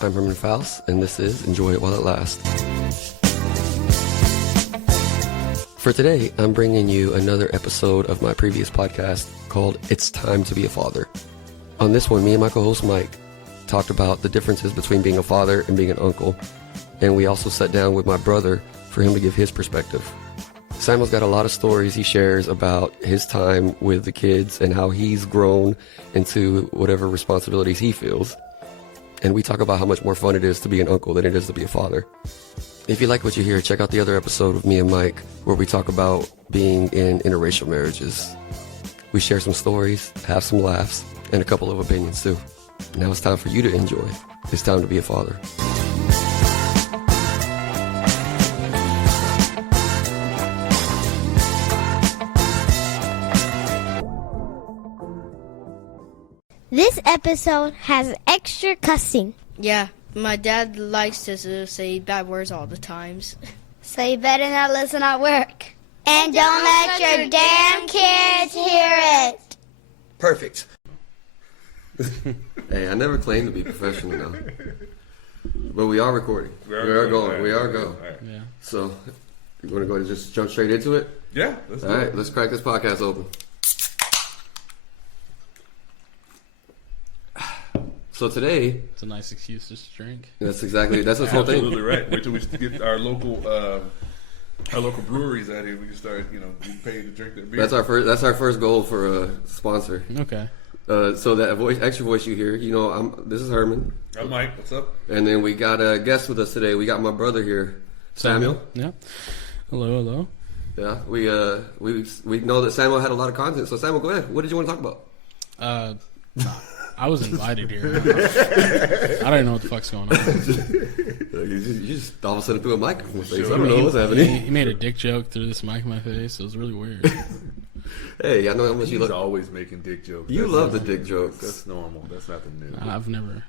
I'm Herman Faust, and this is Enjoy It While It Lasts. For today, I'm bringing you another episode of my previous podcast called It's Time to Be a Father. On this one, me and my co-host Mike talked about the differences between being a father and being an uncle, and we also sat down with my brother for him to give his perspective. Samuel's got a lot of stories he shares about his time with the kids and how he's grown into whatever responsibilities he feels. And we talk about how much more fun it is to be an uncle than it is to be a father. If you like what you hear, check out the other episode with me and Mike where we talk about being in interracial marriages. We share some stories, have some laughs, and a couple of opinions too. Now it's time for you to enjoy. It's time to be a father. This episode has extra cussing. Yeah, my dad likes to say bad words all the times. So you better not listen at work. And don't let your damn kids hear it. Perfect. Hey, I never claimed to be professional now. But we are recording. We are going. Right. Yeah. So, you want to go and just jump straight into it? Yeah. Let's All right, let's crack this podcast open. So today, It's a nice excuse just to drink. that's the whole thing. Absolutely right. Wait till we get our local breweries out here. We can start, getting paid to drink their beer. That's our first goal for a sponsor. Okay. So that extra voice you hear, this is Herman. I'm Mike. What's up? And then we got a guest with us today. We got my brother here, Samuel. Yeah. Hello. Yeah, we know that Samuel had a lot of content. So Samuel, go ahead. What did you want to talk about? I was invited here. I don't know what the fuck's going on. You just all of a sudden threw a mic in my face. Sure. I don't know what's happening. He made a dick joke through this mic in my face. It was really weird. Hey, I know how much you He's love. always making dick jokes. You love the dick jokes. That's normal. That's nothing new. I've never.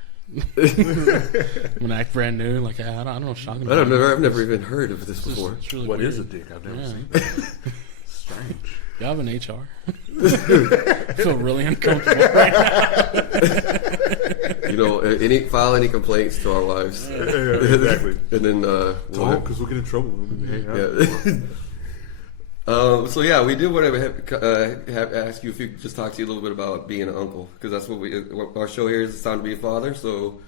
When I act brand new, like I don't know. Shocking. I've never even heard of this before. It's really What weird. is a dick? I've never seen. Strange. You have an HR? I feel really uncomfortable right now. File any complaints to our wives. Yeah, exactly. And then Talk, because we'll get in trouble. So yeah, we did want to have ask you if we could just talk to you a little bit about being an uncle, because that's what our show here is. It's time to be a father. So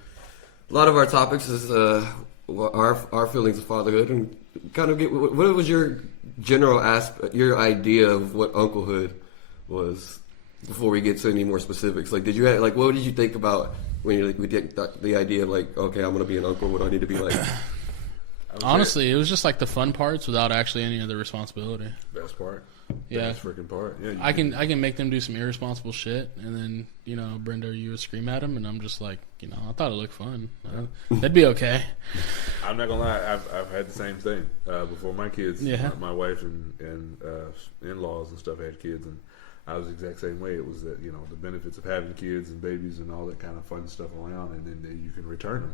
a lot of our topics is our feelings of fatherhood, and kind of what was your general your idea of what unclehood was before we get to any more specifics. Like, what did you think about when we did the idea of okay, I'm going to be an uncle. What do I need to be like? Honestly, it was just like the fun parts without actually any other responsibility. Best part. Yeah. Best freaking part. Yeah. I can make them do some irresponsible shit, and then Brenda or you would scream at them, and I'm just like, I thought it looked fun. That'd be okay. I'm not gonna lie. I've had the same thing before my kids. Yeah. My wife and in-laws and stuff had kids, and I was the exact same way. It was that the benefits of having kids and babies and all that kind of fun stuff around, and then you can return them.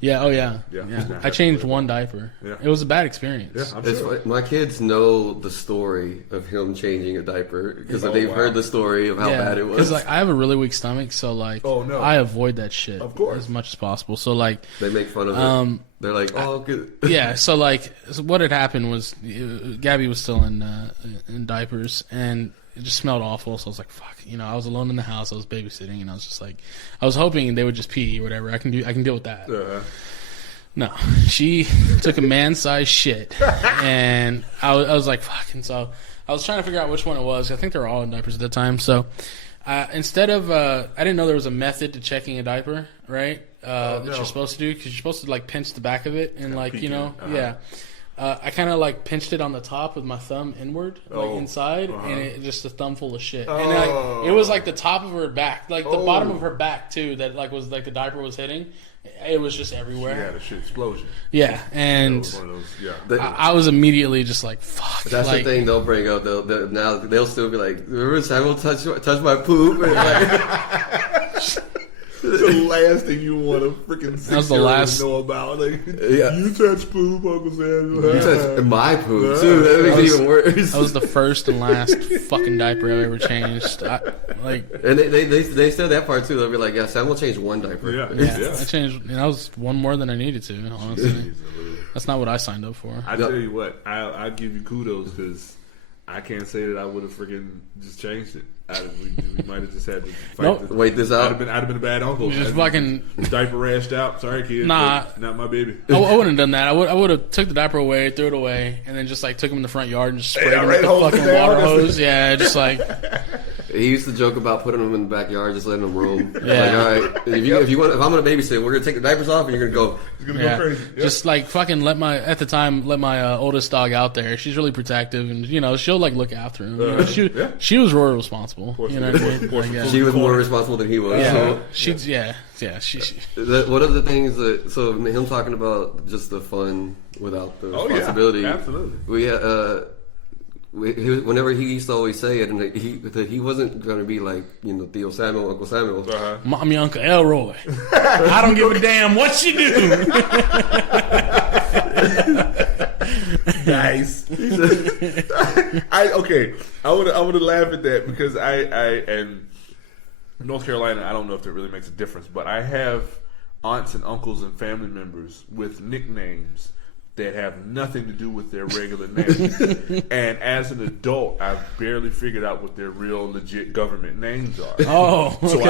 Yeah. Oh yeah. Yeah. I changed one diaper. Yeah. It was a bad experience. Yeah, I'm It's sure. funny. My kids know the story of him changing a diaper because Oh, they've wow. heard the story of how bad it was. Because I have a really weak stomach, so Oh, no. I avoid that shit Of course. as much as possible. So They make fun of it. They're like, "Oh, good." yeah. So what had happened was Gabby was still in diapers, and it just smelled awful. So I was like, "Fuck," I was alone in the house. I was babysitting, and I was just like, I was hoping they would just pee or whatever. I can deal with that. No, she took a man-sized shit, and I was like, "Fuck!" And so I was trying to figure out which one it was. I think they were all in diapers at the time. So instead of, I didn't know there was a method to checking a diaper, right? That you're supposed to do, because you're supposed to pinch the back of it and yeah. I kind of pinched it on the top with my thumb inward, inside, and it just a thumb full of shit. And it was the top of her back, the bottom of her back too. That was the diaper was hitting. It was just everywhere. She had a shit explosion. Yeah, and It was one of those, I was immediately just like, "Fuck." That's the thing they'll bring up. Now they'll still be like, "Remember Samuel touch my poop?" And the last thing you want to freaking was the last- know about. Like, Yeah. you touch poop, Uncle Samuel. You touched my poop too. That makes it even worse. That was the first and last fucking diaper I've ever changed. And they said that part too. They'll be like, "Yeah, Sam will change one diaper." Yeah. I changed. And that was one more than I needed to. Honestly, that's not what I signed up for. I tell you what, I give you kudos because I can't say that I would have freaking just changed it. We might have just had to fight. Nope. Wait this I'd out. have been a bad uncle. You just fucking diaper rashed out. Sorry, kid. Nah. Not my baby. I wouldn't have done that. I would have took the diaper away, threw it away, and then just like took him in the front yard and just sprayed him with the hose fucking it down. water hose. Yeah, just like He used to joke about putting them in the backyard, just letting them roam. Yeah. Like, all right, if I'm gonna babysit, we're gonna take the diapers off, and you're gonna go. He's gonna yeah, go crazy. Yep. just like fucking let my oldest dog out there. She's really protective, and she'll like look after him. She was really responsible. You know what I mean? Like, yeah. She was more responsible than he was. Yeah, So. she's yeah. One of the things that him talking about just the fun without the responsibility. Yeah, absolutely. Whenever he used to always say it, and that he wasn't going to be like Theo Samuel, Uncle Samuel. Mommy, Uncle Elroy. I don't give a damn what you do. Nice. I would have laughed at that because and North Carolina, I don't know if that really makes a difference, but I have aunts and uncles and family members with nicknames that have nothing to do with their regular names. And as an adult, I've barely figured out what their real legit government names are. Oh, okay. So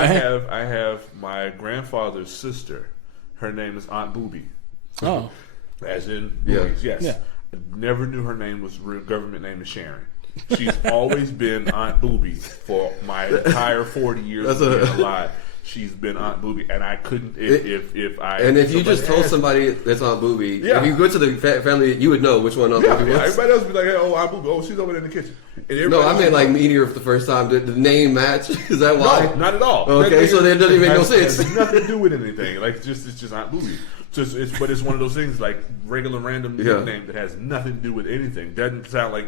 I have my grandfather's sister. Her name is Aunt Booby. Oh. As in boobies, yes. Yeah. I never knew her name was real government name is Sharon. She's always been Aunt Booby for my entire 40 years of being alive. She's been Aunt Booby, and I couldn't if you just told somebody that's Aunt Booby, if you go to the family, you would know which one Aunt Booby was. Everybody else would be like, hey, "Oh, Aunt Booby, oh, she's over there in the kitchen." No, I meant like meeting her for the first time. Did the name match? Is that why? No, not at all. Okay, so that doesn't even make no sense. It has nothing to do with anything. Like it's just Aunt Booby. So it's one of those things like regular random nickname that has nothing to do with anything. Doesn't sound like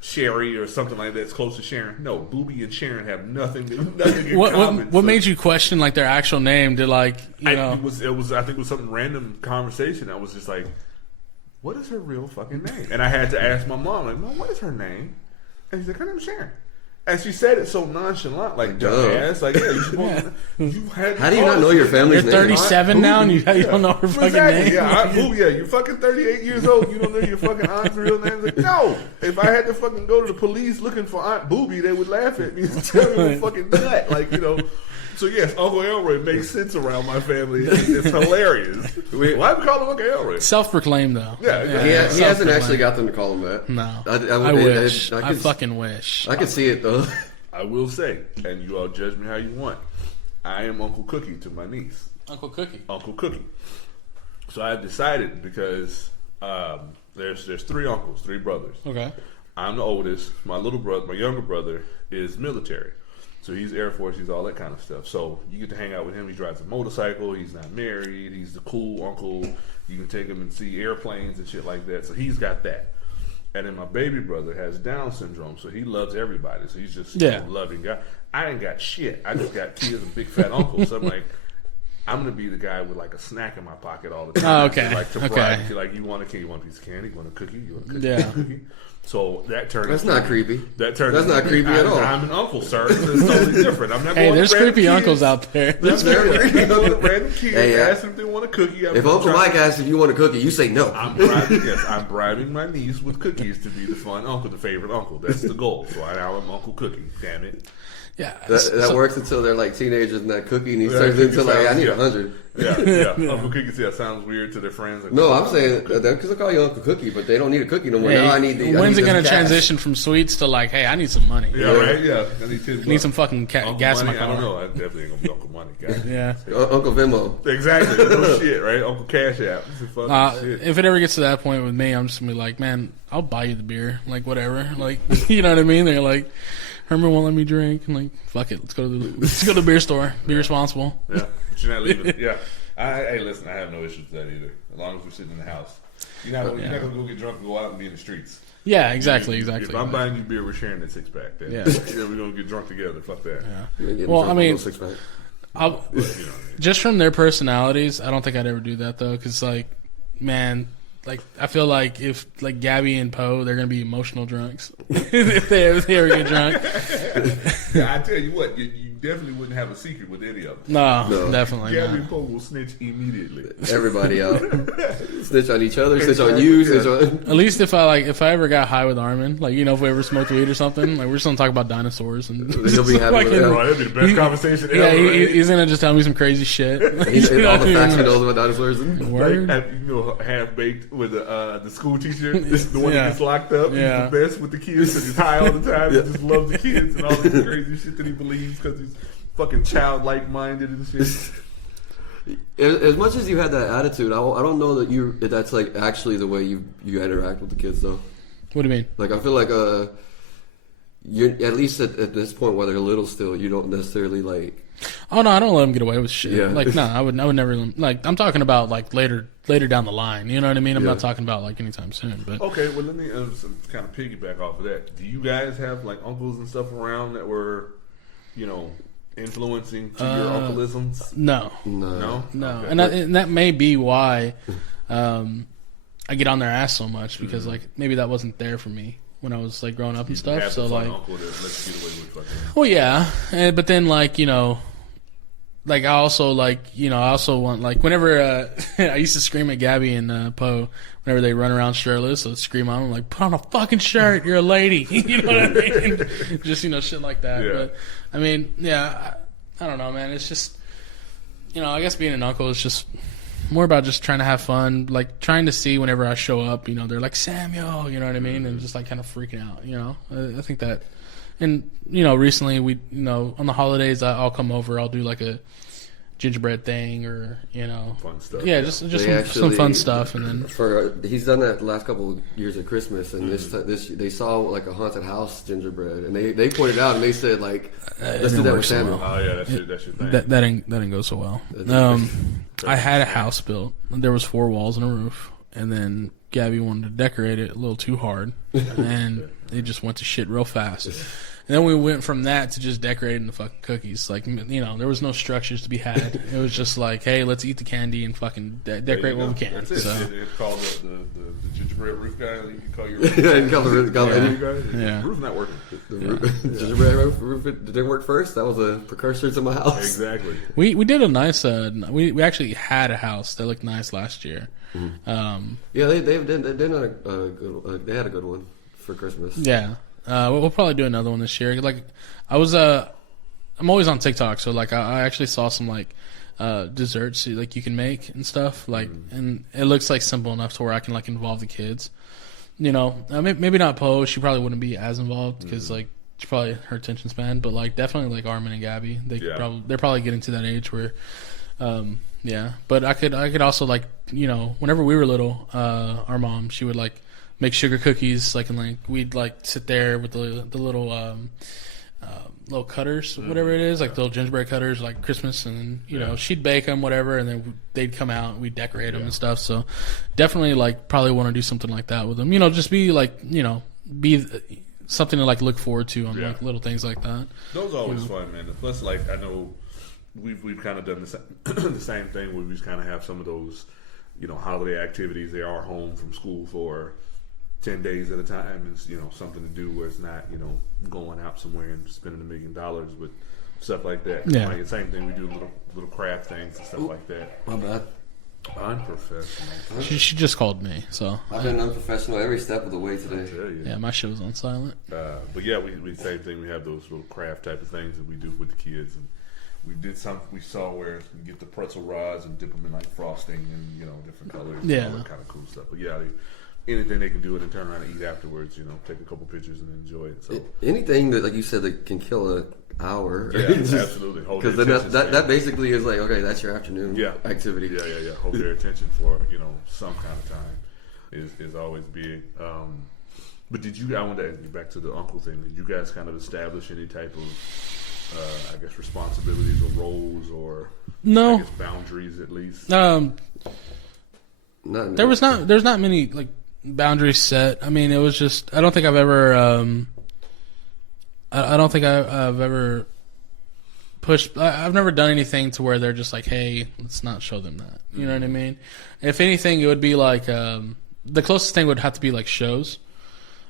Sherry or something like that. It's close to Sharon. No, Booby and Sharon have nothing in common. What made you question like their actual name? Did I think it was some random conversation. I was just like, what is her real fucking name? And I had to ask my mom, like, Mom, what is her name? And she's like, her name's Sharon. And she said it so nonchalant, like dumbass. Like, you had. How do you not know your family's name? You're 37 now, and you don't know her fucking name. Yeah, you're fucking 38 years old. You don't know your fucking aunt's real name. Like, no. If I had to fucking go to the police looking for Aunt Booby, they would laugh at me and tell me I'm fucking nut. Like, So yes, Uncle Elroy makes sense around my family. It's hilarious. Why do we call him Uncle Elroy? Self-proclaimed though. Yeah. He hasn't actually got them to call him that. No, I wish. I fucking wish. I could see it though. I will say, and you all judge me how you want, I am Uncle Cookie to my niece. Uncle Cookie. Uncle Cookie. So I decided because there's three uncles, three brothers. Okay. I'm the oldest. My younger brother is military. So he's Air Force, he's all that kind of stuff. So you get to hang out with him. He drives a motorcycle. He's not married. He's the cool uncle. You can take him and see airplanes and shit like that. So he's got that. And then my baby brother has Down syndrome, so he loves everybody. So he's just a loving guy. I ain't got shit. I just got kids and big fat uncles. So I'm like, I'm gonna be the guy with like a snack in my pocket all the time. Oh, okay. Like to bribe. Like you want a piece of candy? You want a cookie? You want a cookie? Yeah. Cookie? So that turned. That's not creepy. That's not creepy at all. I'm an uncle, sir. It's totally different. I'm not. Hey, going there's to creepy kids. uncles out there. There's creepy. I'm going to random kids. Ask them if they want a cookie. If Uncle Mike asks if you want a cookie, you say no. I'm bribing my niece with cookies to be the fun uncle, the favorite uncle. That's the goal. So now I'm Uncle Cookie. Damn it. Yeah, that works until they're like teenagers and that cookie, and he turns into like, I need 100. Yeah. Uncle Cookie, that sounds weird to their friends. Like, no, I'm saying because I call you Uncle Cookie, but they don't need a cookie no more. Hey, now I need. When's it going to transition from sweets to like, hey, I need some money? Yeah, right. Yeah, I need some fucking gas in my car. I don't know. I definitely ain't gonna be Uncle Money guy. Yeah, Uncle Venmo. Exactly. No shit, right? Uncle Cash App. Shit. If it ever gets to that point with me, I'm just gonna be like, man, I'll buy you the beer, like whatever, like you know what I mean? They're like, Herman won't let me drink. I'm like, fuck it, let's go to the beer store. Be responsible. Yeah, but you're not leaving. Yeah. Hey, listen, I have no issues with that either. As long as we're sitting in the house, you're not going to go get drunk and go out and be in the streets. Yeah, exactly. If I'm buying you beer, we're sharing that 6-pack. Then we're gonna get drunk together. Fuck that. Yeah. Well, I mean, Just from their personalities, I don't think I'd ever do that though, because like, man, like I feel like if like Gabby and Poe, they're gonna be emotional drunks if they ever get drunk. Yeah, I tell you what, you definitely wouldn't have a secret with any of them. No, definitely Gabby not. and Poe will snitch immediately. Everybody out. Snitch on each other, snitch on you, snitch on... At least if I ever got high with Armin, like, you know, if we ever smoked weed or something, like we're just gonna talk about dinosaurs and He'll be happy with that. Oh, that'd be the best conversation ever. Yeah, right? he's gonna just tell me some crazy shit. He's You know all what the I facts he mean? knows about dinosaurs. Word. Like, you know, half baked with the school teacher, the one Yeah. that gets locked up. Yeah. He's the best with the kids because he's high all the time. He just loves the kids and all this crazy shit that he believes because he's fucking childlike minded and shit. As much as you had that attitude, I don't know that that's like actually the way you interact with the kids though. What do you mean? Like I feel like you're at least at this point while they're little still, you don't necessarily like. Oh no, I don't let them get away with shit. Yeah. Like no, I would never. Like I'm talking about like later down the line. You know what I mean? I'm Yeah. not talking about like anytime soon. But Okay, well, let me kind of piggyback off of that. Do you guys have like uncles and stuff around that were, you know, influencing to your uncleisms? no, No? no, Okay. and that may be why I get on their ass so much because like maybe that wasn't there for me when I was like growing up and You stuff. have So the fun like, uncle that lets you get away with fucking. well, yeah, but then like you know. Like I also want like whenever I used to scream at Gabby and Poe whenever they run around shirtless, so I'd scream on them like, "Put on a fucking shirt, you're a lady," you know what I mean? Just shit like that. Yeah. But I mean, yeah, I don't know, man. It's just I guess being an uncle is just more about just trying to have fun, like trying to see whenever I show up, they're like Samuel, you know what I mean, and just like kind of freaking out, I think that. And, recently we, on the holidays, I'll come over. I'll do like a gingerbread thing or, Fun stuff. Yeah, just some fun stuff. And then He's done that the last couple of years at Christmas, and this they saw like a haunted house gingerbread, and they pointed out and they said like, let's do that with Samuel. Oh, yeah, that's your thing. that didn't go so well. I had a house built. There was 4 walls and a roof. And then Gabby wanted to decorate it a little too hard. And it just went to shit real fast. And then we went from that to just decorating the fucking cookies. Like, there was no structures to be had. It was just like, hey, let's eat the candy and fucking decorate what we can. That's it. So, It's called the gingerbread roof guy. You call your Yeah, you call the roof guy. Yeah. The roof's not working. gingerbread roof. It didn't work first. That was a precursor to my house. Exactly. we did a nice, we actually had a house that looked nice last year. Yeah, they had a good one for Christmas. Yeah. We'll probably do another one this year. Like, I'm always on TikTok, so like I actually saw some like desserts like you can make and stuff. Like, and it looks like simple enough to where I can like involve the kids. Maybe not Poe. She probably wouldn't be as involved because like she probably her attention span. But like definitely like Armin and Gabby, they're probably getting to that age where. Yeah, but I could also like whenever we were little, our mom she would like make sugar cookies like and like we'd like sit there with the little little cutters whatever it is like the little gingerbread cutters like Christmas and then she'd bake them whatever and then they'd come out and we'd decorate them and stuff. So definitely like probably want to do something like that with them. Just be like be something to like look forward to on like little things like that. Those are always fun, man. Plus, like I know. We've kind of done the same thing where we just kind of have some of those, holiday activities. They are home from school for 10 days at a time. It's something to do where it's not going out somewhere and spending $1 million, but stuff like that. Yeah. Like the same thing we do little craft things and stuff like that. My bad. Unprofessional. She just called me, so I've been unprofessional every step of the way I today. tell you. yeah, my shit was on silent. But yeah, we same thing. We have those little craft type of things that we do with the kids and. We saw where you get the pretzel rods and dip them in like frosting and different colors. Yeah. And all that kind of cool stuff. But yeah, anything they can do it and turn around and eat afterwards. Take a couple pictures and enjoy it. So Anything that, like you said, that can kill an hour. yeah, absolutely. Because then that basically is like, okay, that's your afternoon activity. Yeah. Hold their attention for some kind of time is always big. But I wanted to ask you back to the uncle thing. Did you guys kind of establish any type of I guess responsibilities or roles or No. I guess boundaries at least. There's not many like boundaries set. I mean, it was just I don't think I've ever push. I've never done anything to where they're just like, hey, let's not show them that. You know what I mean? If anything, it would be like the closest thing would have to be like shows.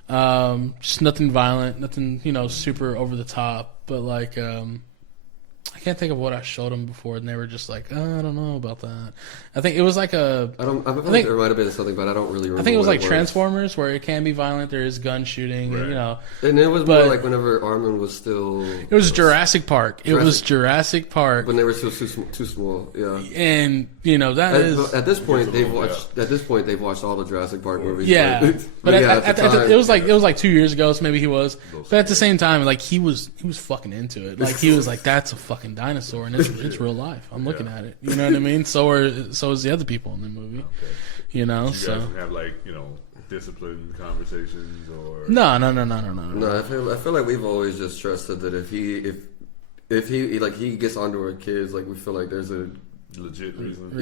Just nothing violent, nothing super over the top. But like I can't think of what I showed them before, and they were just like, I don't know about that. I think it was like I think there might have been something, but I don't really remember. I think it was like Transformers, where it can be violent. There is gun shooting, right. And it was more like whenever Armin was still. It was Jurassic Park. It was Jurassic Park when they were still too small. Yeah. And at this point they've watched. At this point they've watched all the Jurassic Park movies. Yeah, but it was like 2 years ago, so maybe he was. But at the same time, like he was fucking into it. Like he was like, that's a fucking dinosaur, and it's real life. I'm looking at it. You know what I mean? So is the other people in the movie. Okay. You guys have like discipline conversations or no. I feel like we've always just trusted that if he like he gets onto our kids, like we feel like there's a legit reason.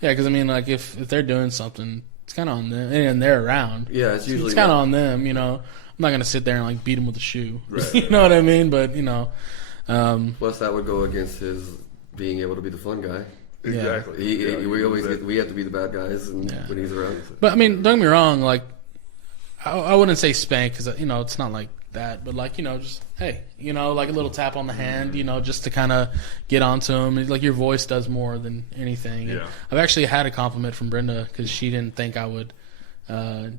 Yeah, because I mean, like if they're doing something, it's kind of on them, and they're around. Yeah, it's kind of on them. I'm not gonna sit there and like beat them with a shoe. Right, you know what I mean? But plus that would go against his being able to be the fun guy. Exactly. We have to be the bad guys when he's around. But I mean, don't get me wrong. Like, I wouldn't say spank because it's not like that. But like just hey, like a little tap on the hand, just to kind of get onto him. Like your voice does more than anything. And I've actually had a compliment from Brenda because she didn't think I would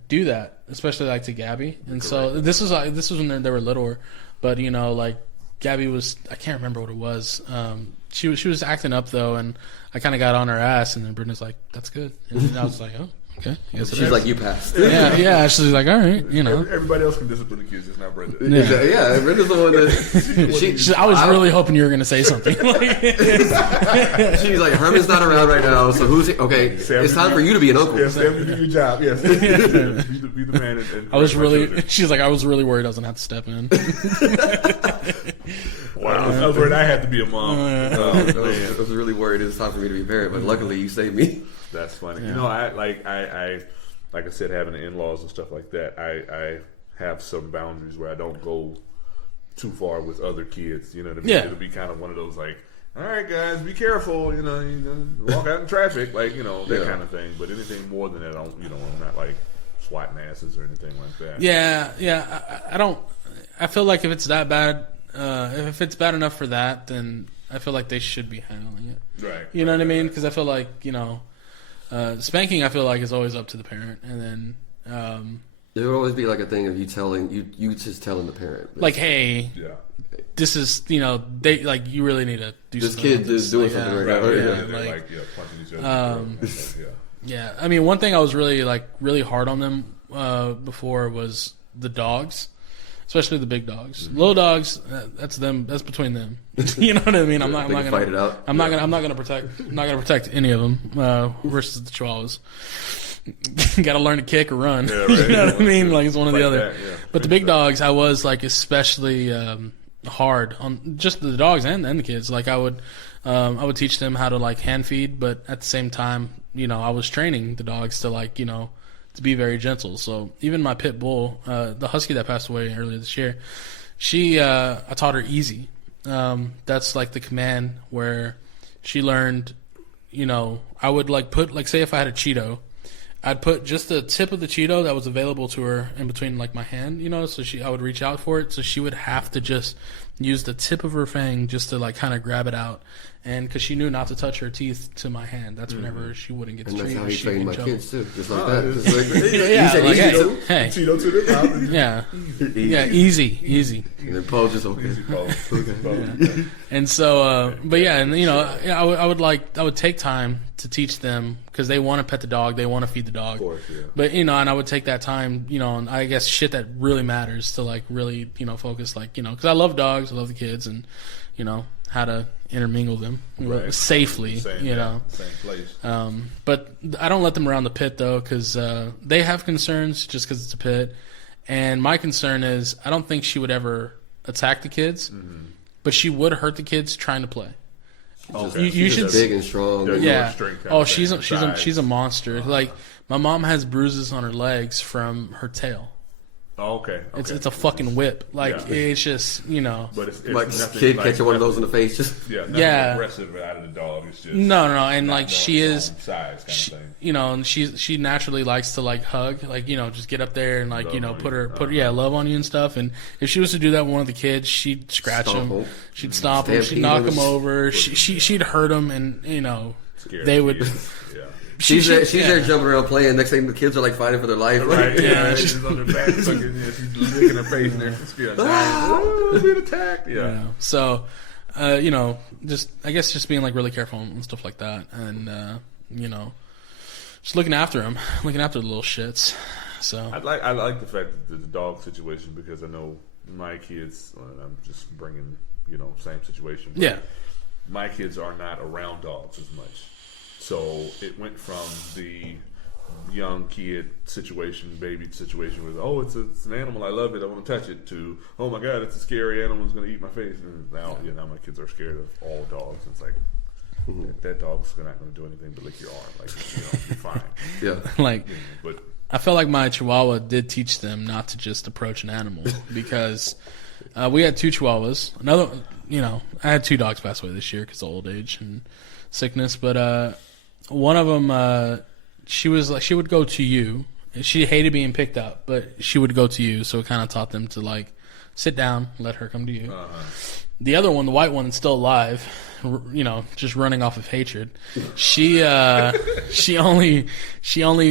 do that, especially like to Gabby. And so this was when they were littler. But like Gabby was, I can't remember what it was. She was acting up though, and I kind of got on her ass, and then Brenda's like, "That's good," and then I was like, "Oh, okay." She's like, "You passed." Yeah. She's like, "All right, Everybody else can discipline the kids, just not Brenda. Yeah, Brenda's the one that. I was really hoping you were going to say something. She's like, "Herman's not around right now, so who's he? Okay? Sam, it's time for you to be an uncle." Yeah, Sam, do your job. Yes, be the man. And She's like, I was really worried I was going to have to step in. Wow, I was worried I had to be a mom. I was really worried it was time for me to be a parent, but luckily you saved me. That's funny. I like I said, having the in-laws and stuff like that. I have some boundaries where I don't go too far with other kids. You know what I mean? Yeah. It'll be kind of one of those like, all right, guys, be careful. You walk out in traffic, like that kind of thing. But anything more than that, I'm not like swatting asses or anything like that. Yeah. I don't. I feel like if it's that bad. If it's bad enough for that, then I feel like they should be handling it. Right. You know what I mean? Because I feel like, spanking, I feel like is always up to the parent. And then... there would always be like a thing of you just telling the parent. Like, hey, this is, they like, you really need to do this something. This kid is doing something right now. Punching each other. Yeah. I mean, one thing I was really hard on them before was the dogs. Especially the big dogs, little dogs. That's them. That's between them. You know what I mean? I'm not gonna fight it out. I'm not gonna protect any of them versus the Chihuahuas. Got to learn to kick or run. Yeah, right. You know what I mean? Like it's one or the other. But the big sure. dogs, I was like especially hard on just the dogs and the kids. Like I would teach them how to like hand feed, but at the same time, I was training the dogs to like to be very gentle. So even my pit bull, the husky that passed away earlier this year, I taught her easy. That's like the command where she learned, I would like put, like say if I had a Cheeto, I'd put just the tip of the Cheeto that was available to her in between like my hand, so I would reach out for it. So she would have to just use the tip of her fang just to like kind of grab it out. And because she knew not to touch her teeth to my hand, that's whenever she wouldn't get the treat. And that's how he trained my kids too, just like that. Hey, Cheeto to the mouth. Yeah, easy. And then Paul just okay. Yeah. And so, but yeah, and I would take time to teach them because they want to pet the dog, they want to feed the dog. Of course, yeah. But and I would take that time, and I guess shit that really matters to like really focus like because I love dogs, I love the kids, and how to intermingle them safely, same place. But I don't let them around the pit though, because they have concerns just because it's a pit. And my concern is I don't think she would ever attack the kids, but she would hurt the kids trying to play. Okay. You should big and strong. Yeah. She's a monster. Like my mom has bruises on her legs from her tail. Oh, okay. It's a fucking whip. Like Yeah. it's just But it's Like nothing kid like catching one of those in the face. Just nothing Yeah. aggressive out of the dog. It's just no, and not like more she its is, own size kind she, of thing. and she naturally likes to like hug, like just get up there and like Love on put you. her love on you and stuff. And if she was to do that with one of the kids, she'd scratch Stomp him, 'em. she'd stomp him, she'd Stampede knock 'em. him over, she'd hurt him, and Scared they of would. kids. Yeah. she's there jumping around playing. Next thing the kids are like fighting for their life. Right, Yeah. she's on her back, she's licking her face, and they're scared. Oh, being attacked. Yeah. So, just I guess just being like really careful and stuff like that, and just looking after him, looking after the little shits. So I like the fact that the dog situation, because I know my kids. I'm just bringing same situation. But yeah, my kids are not around dogs as much, so it went from the young kid situation, baby situation, with it's an animal, I love it, I want to touch it, to oh my god, it's a scary animal, it's going to eat my face. And now my kids are scared of all dogs. It's like that dog's not going to do anything but lick your arm. Like you're fine. Yeah. like. But I felt like my Chihuahua did teach them not to just approach an animal, because we had 2 Chihuahuas. Another, I had 2 dogs pass away this year because of old age and sickness. But one of them, she would go to you. She hated being picked up, but she would go to you. So it kind of taught them to like sit down, let her come to you. The other one, the white one, is still alive. Just running off of hatred. She only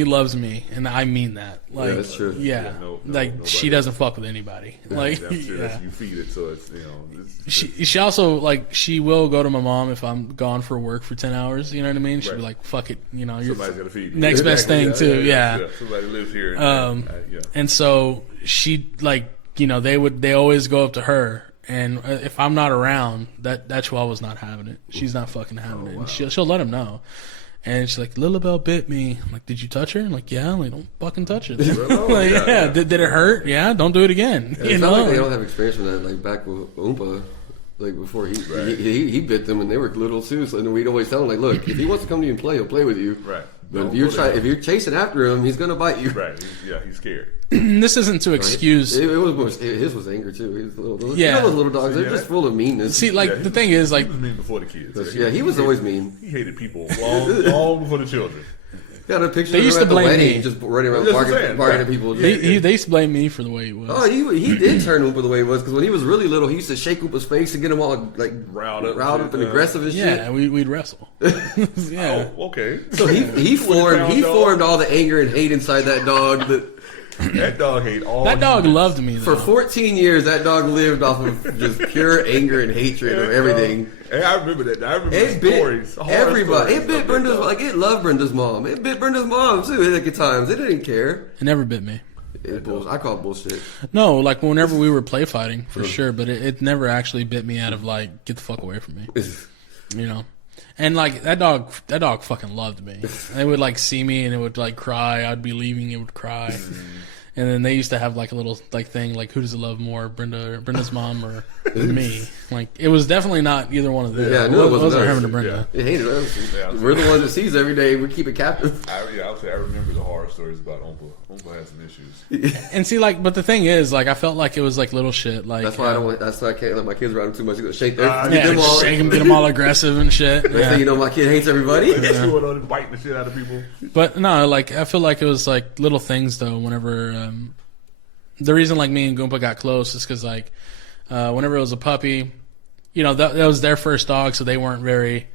loves me, and I mean that. Like, Yeah, that's true. Yeah, nobody. she doesn't fuck with anybody. Like, that's true. yeah. You feed it, so it's She also like she will go to my mom if I'm gone for work for 10 hours. You know what I mean? She'll be Right. like, "Fuck it," you're somebody's got to feed you. next best thing too. Yeah. Somebody lives here. And so she they always go up to her. And if I'm not around, that Chihuahua's not having it. She's not fucking having it. And she'll let him know. And she's like, Lilibel bit me. I'm like, did you touch her? I'm like, yeah. I'm like, don't fucking touch it. Like, yeah. Did it hurt? Yeah. Don't do it again. It sounds like they don't have experience with that. Like back with Oompa, like before he bit them when they were little too. So then we'd always tell him like, look, if he wants to come to you and play, he'll play with you. Right. But if you're chasing after him, he's gonna bite you. Right. He's scared. This isn't to excuse. It was his was anger too. He was little. Yeah. Those little dogs, they're just full of meanness. See, like the thing is, like he was mean before the kids. He was always mean. He hated people long before the children. Got a picture They of used him to at the blame wedding, me. just running around That's what I'm barking saying. at people. they used to blame me for the way he was. Oh, he did turn Oompa the way he was, because when he was really little, he used to shake Oompa's face and get him all like Riled up and aggressive and shit. yeah, we'd wrestle. Yeah. Oh, okay. So he formed all the anger and hate inside that dog. That dog hate all. That dog humans. loved me though. For 14 years, that dog lived off of just pure anger and hatred of everything. And I remember that. I remember It the bit stories. everybody. Horror It bit stories Brenda's of that dog. it loved Brenda's mom. It bit Brenda's mom too. At times, it didn't care. It never bit me. I call it bullshit. No, like whenever we were play fighting, for sure, but it never actually bit me out of like, get the fuck away from me. And like that dog fucking loved me. They would like see me and it would like cry. I'd be leaving, it would cry. And then they used to have like a little like thing like, who does it love more, Brenda's mom or me? Like it was definitely not either one of them. Yeah, I knew it wasn't wasn't us. him or Brenda. It hated us. Yeah, We're the ones that sees every day. We keep it captive. I would say I remember the horror stories about Oompa. Oompa has some issues. And see, like, but the thing is, like, I felt like it was like little shit. Like That's why I don't want. That's why I can't let my kids around too much. They're gonna shake their Yeah, get them all. shake them, get them all aggressive and shit. Next Yeah. thing you know, my kid hates everybody. Chewing on and biting the shit out of people. But no, like I feel like it was like little things though. Whenever the reason like me and Goomba got close is because like whenever it was a puppy, that was their first dog, so they weren't very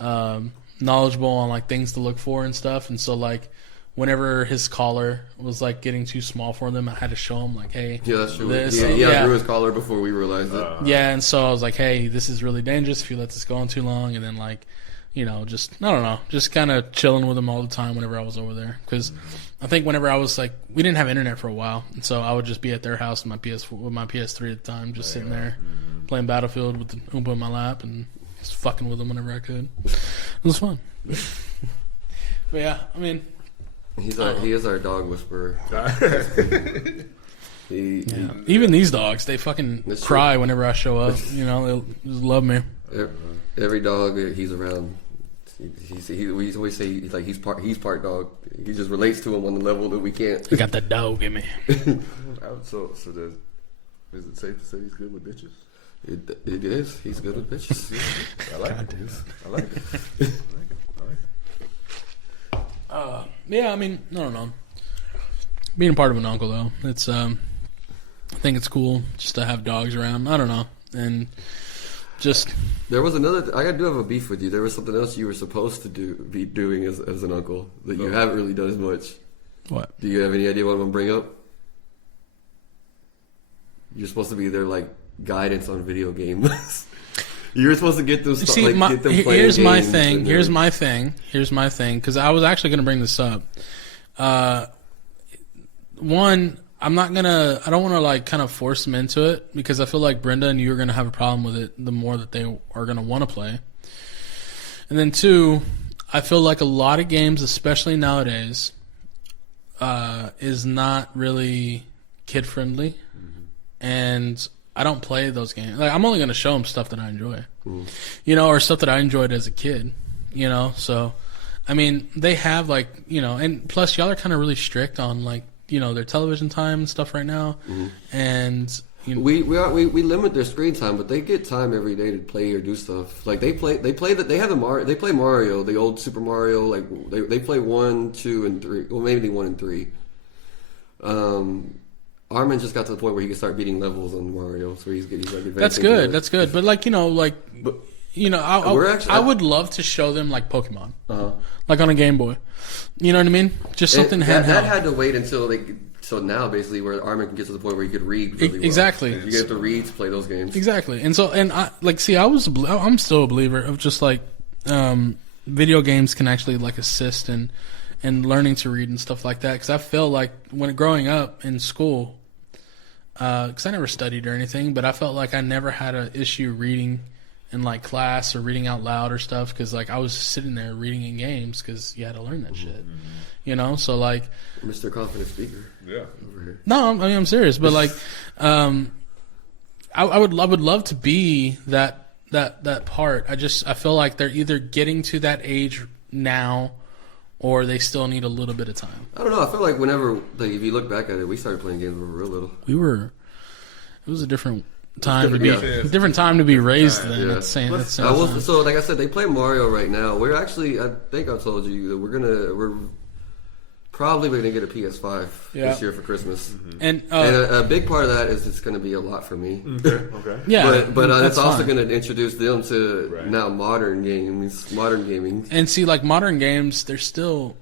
knowledgeable on like things to look for and stuff. And so like whenever his collar was like getting too small for them, I had to show him like, hey, Yeah, that's true. this, He outgrew his collar before we realized it. yeah. And so I was like, hey, this is really dangerous if you let this go on too long. And then like, just I don't know, just kind of chilling with him all the time whenever I was over there. Because I think whenever I was like, we didn't have internet for a while, and so I would just be at their house with my PS3 at the time, just sitting there playing Battlefield with the Oompa in my lap and just fucking with them whenever I could. It was fun. But yeah, I mean, He is our dog whisperer. Even these dogs, they fucking That's cry true. whenever I show up. They just love me. Every dog that he's around We always say he's part dog. He just relates to him on the level that we can't. You got the dog in me. So is it safe to say he's good with bitches? It is. He's good with bitches. I like it. I like it. Yeah, I mean, I don't know. Being a part of an uncle, though, it's I think it's cool just to have dogs around. I don't know, and just there was another. I do have a beef with you. There was something else you were supposed to be doing as an uncle that you haven't really done as much. What? Do you have any idea what I'm gonna bring up? You're supposed to be their like guidance on video games. You're supposed to get them. See, get them playing here's my games thing. Here's my thing. Because I was actually going to bring this up. One, I don't want to like kind of force them into it because I feel like Brenda and you are going to have a problem with it the more that they are going to want to play. And then two, I feel like a lot of games, especially nowadays, is not really kid friendly, and I don't play those games. Like, I'm only going to show them stuff that I enjoy, or stuff that I enjoyed as a kid, So, I mean, they have like, and plus y'all are kind of really strict on like, their television time and stuff right now, and we limit their screen time, but they get time every day to play or do stuff. Like they play Mario, the old Super Mario. Like they play 1, 2, and 3. Well, maybe 1 and 3. Armin just got to the point where he can start beating levels on Mario, so he's like advancing. That's good. That's good. But like I would love to show them like Pokemon, like on a Game Boy. You know what I mean? Just something handheld. That had to wait until so now basically where Armin can get to the point where he could read really well. Exactly. You get to read to play those games. Exactly. And I'm still a believer of just like video games can actually like assist in learning to read and stuff like that. Because I felt like when growing up in school, because I never studied or anything, but I felt like I never had an issue reading in like class or reading out loud or stuff, because like I was sitting there reading in games because you had to learn that shit, So like, Mr. Confident Speaker, over here. No, I'm serious, but like, I would love to be that part. I feel like they're either getting to that age now, or they still need a little bit of time. I don't know. I feel like whenever, if you look back at it, we started playing games when we were real little. It was a different time to be raised then. So like I said, they play Mario right now. We're actually, I think I told you that we're probably going to get a PS5 this year for Christmas. And a big part of that is it's going to be a lot for me. Okay. Yeah, but it's also going to introduce them to now modern gaming. And see, like modern games, they're still.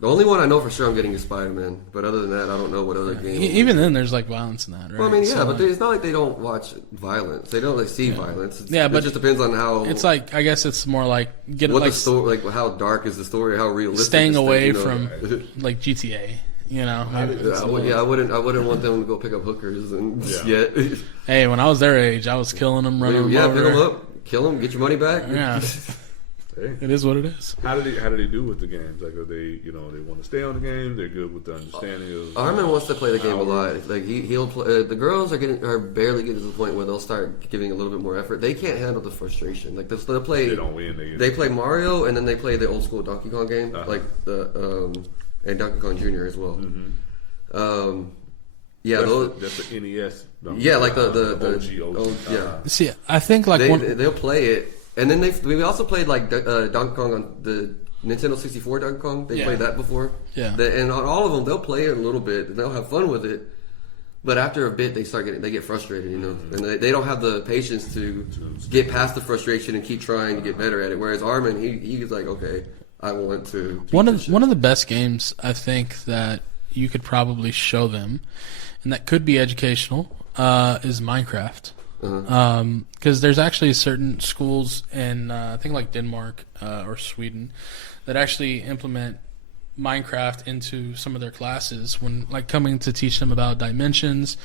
The only one I know for sure I'm getting is Spider-Man, but other than that, I don't know what other game. Even then, there's like violence in that, right? Well, I mean, but it's not like they don't watch violence. They don't like see violence. But it just depends on how. It's like, I guess it's more like the story, like how dark is the story, how realistic. Staying away from like GTA, I wouldn't want them to go pick up hookers and yet. Hey, when I was their age, I was killing them, running them over. Pick them up, kill them, get your money back. Yeah. Hey. It is what it is. How do they do with the games? Like, are they, they want to stay on the game? They're good with the understanding of. Armin wants to play the game a lot. Like he'll play. The girls are barely getting to the point where they'll start giving a little bit more effort. They can't handle the frustration. Like they'll play. They don't win. They play Mario and then they play the old school Donkey Kong game, like the and Donkey Kong Jr. as well. Mm-hmm. That's the NES. Like the OG. See, I think like they'll play it. And then we also played like Donkey Kong on the Nintendo 64 Donkey Kong. They played that before. Yeah. And on all of them, they'll play it a little bit and they'll have fun with it. But after a bit, they get frustrated, and they don't have the patience to get past the frustration and keep trying to get better at it. Whereas Armin, he's like, okay, I want to. One of the best games I think that you could probably show them, and that could be educational, is Minecraft. Because there's actually certain schools in I think like Denmark or Sweden that actually implement Minecraft into some of their classes when like coming to teach them about dimensions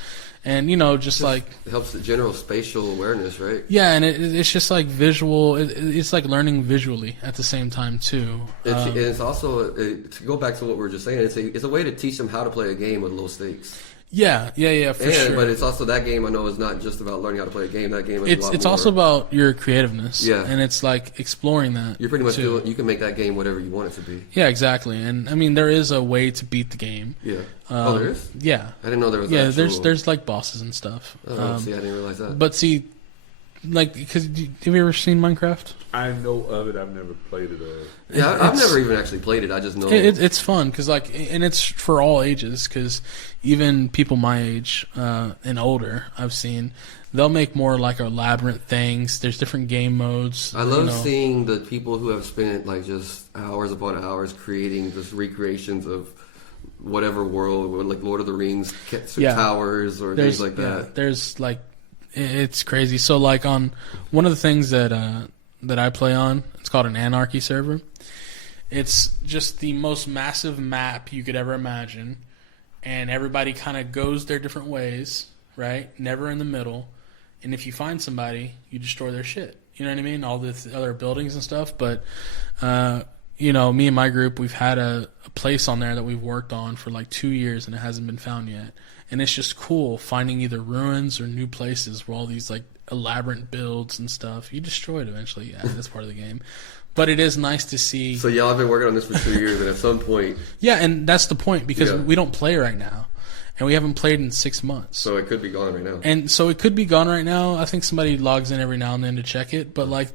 and just like it helps the general spatial awareness, right? Yeah, and it's just like visual. It's like learning visually at the same time too. It's also to go back to what we were just saying. It's a way to teach them how to play a game with low stakes. Yeah, for sure. But it's also that game. I know is not just about learning how to play a game. That game is a lot It's more. also about your creativeness. Yeah. And it's like exploring that. You're pretty much too. you can make that game whatever you want it to be. Yeah, exactly. And I mean, there is a way to beat the game. Yeah. There is? Yeah. I didn't know there was. Yeah, actual... there's like bosses and stuff. Oh, see, I didn't realize that. But see, like, because have you ever seen Minecraft? I know of it. I've never played it. Yeah, I've never even actually played it. I just know it's fun because like, and it's for all ages. Because even people my age and older, I've seen they'll make more like elaborate things. There's different game modes. I love seeing the people who have spent like just hours upon hours creating just recreations of whatever world, like Lord of the Rings towers or things like that. There's like, it's crazy. So like on one of the things that I play on, it's called an Anarchy server. It's just the most massive map you could ever imagine, and everybody kind of goes their different ways, right? Never in the middle. And if you find somebody, you destroy their shit. You know what I mean? All the other buildings and stuff. But me and my group, we've had a place on there that we've worked on for like 2 years, and it hasn't been found yet. And it's just cool finding either ruins or new places where all these like elaborate builds and stuff. You destroy it eventually. Yeah, that's part of the game. But it is nice to see. So y'all have been working on this for 2 years, and at some point. Yeah, and that's the point because we don't play right now, and we haven't played in 6 months. So it could be gone right now. And so it could be gone right now. I think somebody logs in every now and then to check it. But like,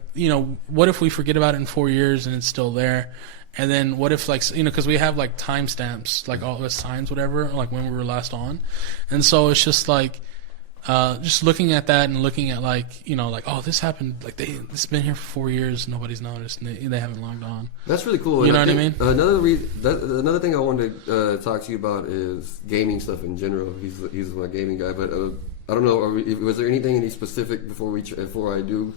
what if we forget about it in 4 years and it's still there? And then what if like, because we have like timestamps, like all the signs, whatever, like when we were last on. And so it's just like, just looking at that and looking at like, oh, this happened, like it's been here for 4 years, nobody's noticed, and they haven't logged on. That's really cool. You know what I mean? Another thing I wanted to talk to you about is gaming stuff in general. He's my gaming guy, but I don't know. Was there anything specific before I do?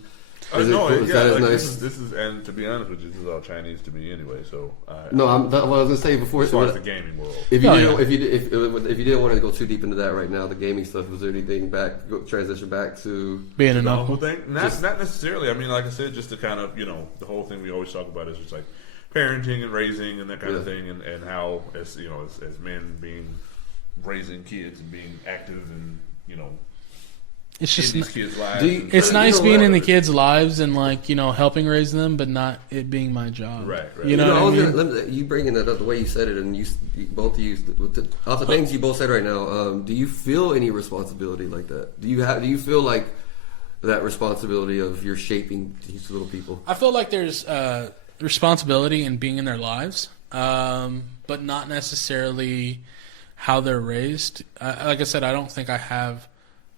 This is, and to be honest with you, this is all Chinese to me anyway. So what I was gonna say before, as far as the gaming world, if you didn't want to go too deep into that right now, the gaming stuff, was there anything transition back to being an the uncle? whole thing? Not necessarily. I mean, like I said, just to kind of the whole thing we always talk about is just like parenting and raising and that kind of thing, and how as men raising kids and being active and it's just in these kids' lives. It's nice being in the kids' lives and like helping raise them, but not it being my job. Right. You know what I mean? You bringing that up the way you said it, and you both used off the things you both said right now. Do you feel any responsibility like that? Do you feel like that responsibility of you're shaping these little people? I feel like there's responsibility in being in their lives, but not necessarily how they're raised. Like I said, I don't think I have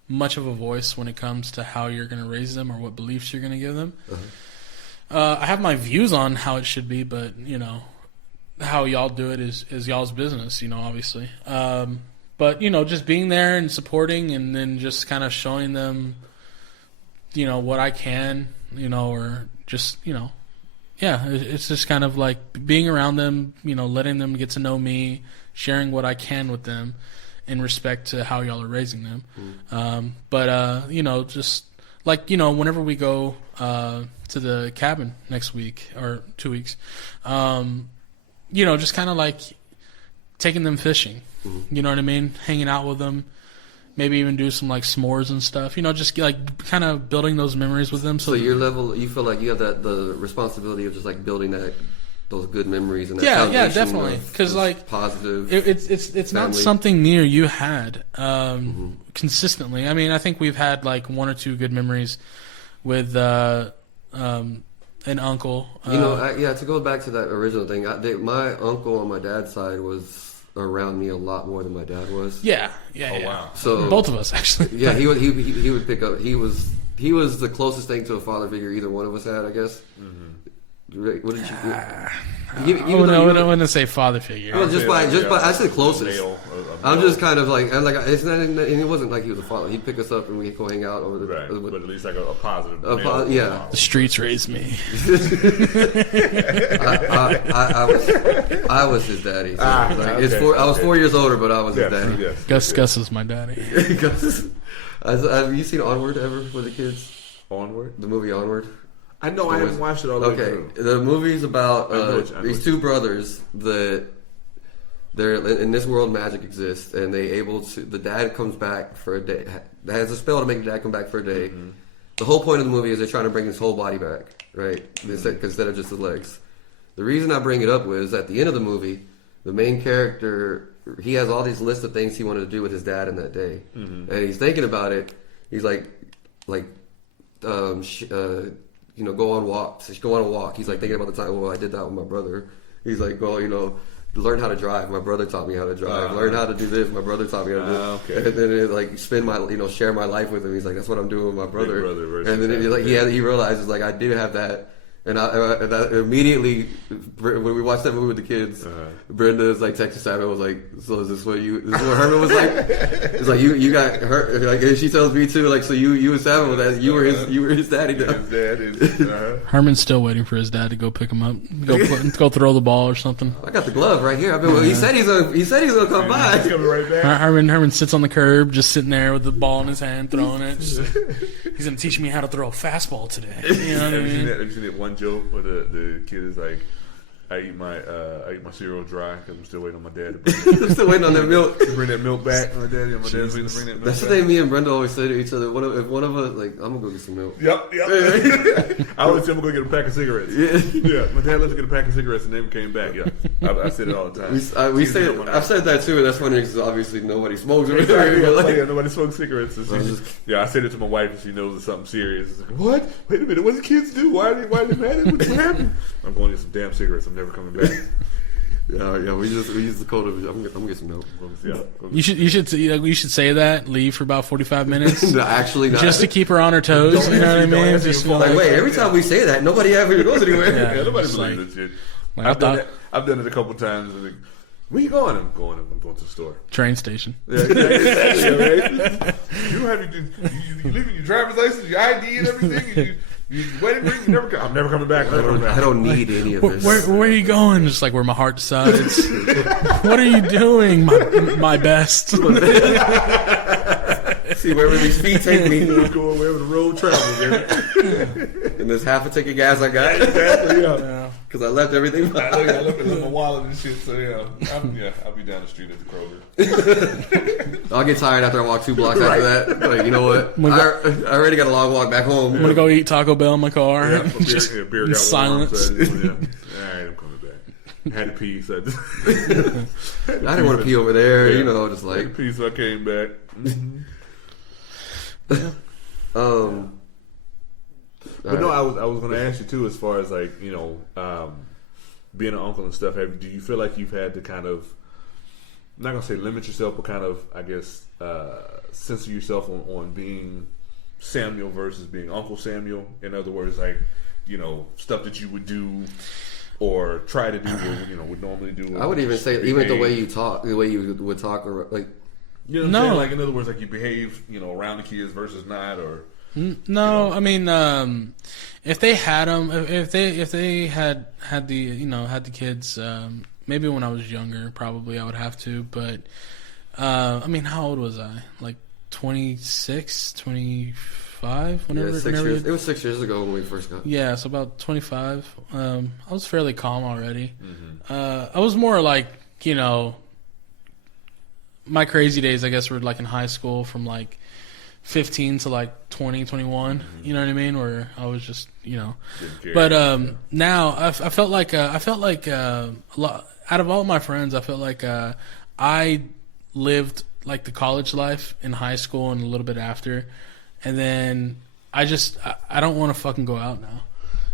much of a voice when it comes to how you're going to raise them or what beliefs you're going to give them. I have my views on how it should be, but how y'all do it is y'all's business, obviously. But just being there and supporting, and then just kind of showing them, what I can, or just it's just kind of like being around them, letting them get to know me, sharing what I can with them in respect to how y'all are raising them. Just like, whenever we go to the cabin next week or 2 weeks, just kind of like taking them fishing, you know what I mean? Hanging out with them, maybe even do some like s'mores and stuff, just like kind of building those memories with them. So your level, you feel like you have the responsibility of just like building those good memories and that yeah, definitely, because like positive. It's not something near you had consistently. I mean, I think we've had like 1 or 2 good memories with an uncle. To go back to that original thing, my uncle on my dad's side was around me a lot more than my dad was. Yeah. Wow. So both of us actually. Yeah, he would pick up. He was the closest thing to a father figure either one of us had, I guess. What did you do? I wouldn't say father figure. Well, I said closest. I'm just kind of like it's not. And it wasn't like he was a father. He'd pick us up and we'd go hang out over the. Right, but at least like a positive. Yeah. The streets raised me. I was his daddy. So I was 4 years older, but I was his daddy. Yes. Gus was my daddy. Have you seen Onward ever with the kids? Onward? The movie Onward? I know. I haven't watched it all the way through. The movie's about these 2 brothers that they're in this world. Magic exists, and they able to. The dad comes back for a day. Has a spell to make the dad come back for a day. Mm-hmm. The whole point of the movie is they're trying to bring his whole body back, right? Instead of just his legs. The reason I bring it up was at the end of the movie, the main character, he has all these lists of things he wanted to do with his dad in that day, and he's thinking about it. He's like, go on walks. Go on a walk. He's like thinking about the time. Well, I did that with my brother. He's like, well, learn how to drive. My brother taught me how to drive. Learn how to do this. My brother taught me how to do it. Okay. And then spend my, share my life with him. He's like, that's what I'm doing with my brother. And then he realizes like I do have that. And I immediately, when we watched that movie with the kids, Brenda's like texted Samuel, was like, so is this what Herman was like? It's like you got hurt. Like, and she tells me too, like, so you and Samuel, that you were his daddy. His dad is. Herman's still waiting for his dad to go pick him up, go throw the ball or something. I got the glove right here. He said he's gonna come by. He's coming right back. Herman sits on the curb, just sitting there with the ball in his hand, throwing it. He's gonna teach me how to throw a fastball today. You know what I mean? Have you seen that one joke where the kid is like, I eat my cereal dry because I'm still waiting on my dad to bring I'm still waiting on that milk. To bring that milk back. My dad's waiting to bring that milk That's back. the thing me and Brenda always say to each other. If one of us, like, I'm gonna go get some milk. Yep. I always tell him to go get a pack of cigarettes. Yeah. My dad left to get a pack of cigarettes and never came back. Yeah. I said it all the time. I've said that too, and that's funny because obviously nobody smokes. Exactly. Nobody smokes cigarettes. I said it to my wife and she knows it's something serious. It's like, what? Wait a minute. What do kids do? Why are they mad? What happened? I'm going to get some damn cigarettes. I'm never coming back. Yeah. We use the code of. I'm gonna get some milk. You should say that. Leave for about 45 minutes. No, actually, not. Just to keep her on her toes. You know what I mean? Just like, wait. Every time we say that, nobody ever goes anywhere. Yeah, nobody believes that shit. I've done it a couple times. Like, where you going? I'm going to the store. Train station. Yeah, exactly. You don't have you leaving your driver's license, your ID, and everything. You waiting for you. I'm never coming back. I don't need any of this. Where are you going? Just like where my heart decides. What are you doing? My best. See wherever these feet take me. Going wherever the road travels. And there's half a tank of gas I got. Exactly. Yeah. Because I left everything. I left it in my wallet and shit. So I'll be down the street at the Kroger. I'll get tired after I walk 2 blocks after that. Like, you know what? I already got a long walk back home. I'm gonna go eat Taco Bell in my car. Yeah, beer got silence. Warm, so all right, I'm coming back. I had to pee, so I didn't want to pee over there. Yeah. Just like I had to pee, so I came back. But no, I was going to ask you too, as far as like being an uncle and stuff. Do you feel like you've had to kind of, I'm not going to say limit yourself, but kind of, I guess, censor yourself on being Samuel versus being Uncle Samuel? In other words, like stuff that you would do or try to do, or would normally do. I would even say even the way you talk, the way you would talk, or like. You know what I'm saying? Like, in other words, like you behave, around the kids versus not, or. No, I mean, if they had them, if they had the kids, maybe when I was younger, probably I would have to. But I mean, how old was I? Like 26, 25? Whenever, yeah, 6 years. It was 6 years ago when we first got. Yeah, so about 25. I was fairly calm already. Mm-hmm. I was more like my crazy days, I guess, were like in high school from like 15 to like 20, 21, mm-hmm. You know what I mean? Where I was just, but now I felt like a lot, out of all my friends, I felt like I lived like the college life in high school and a little bit after, and then I don't want to fucking go out now.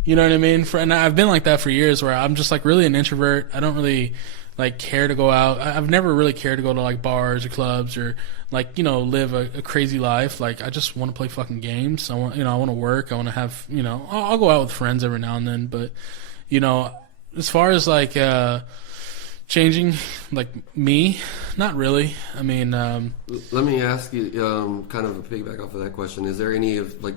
You know what I mean? And I've been like that for years, where I'm just like really an introvert. I don't really like care to go out. I've never really cared to go to like bars or clubs or like live a crazy life. Like I just want to play fucking games. I want I want to work. I want to have I'll go out with friends every now and then. But as far as like changing like me, not really. I mean, let me ask you kind of a piggyback off of that question. Is there any of like,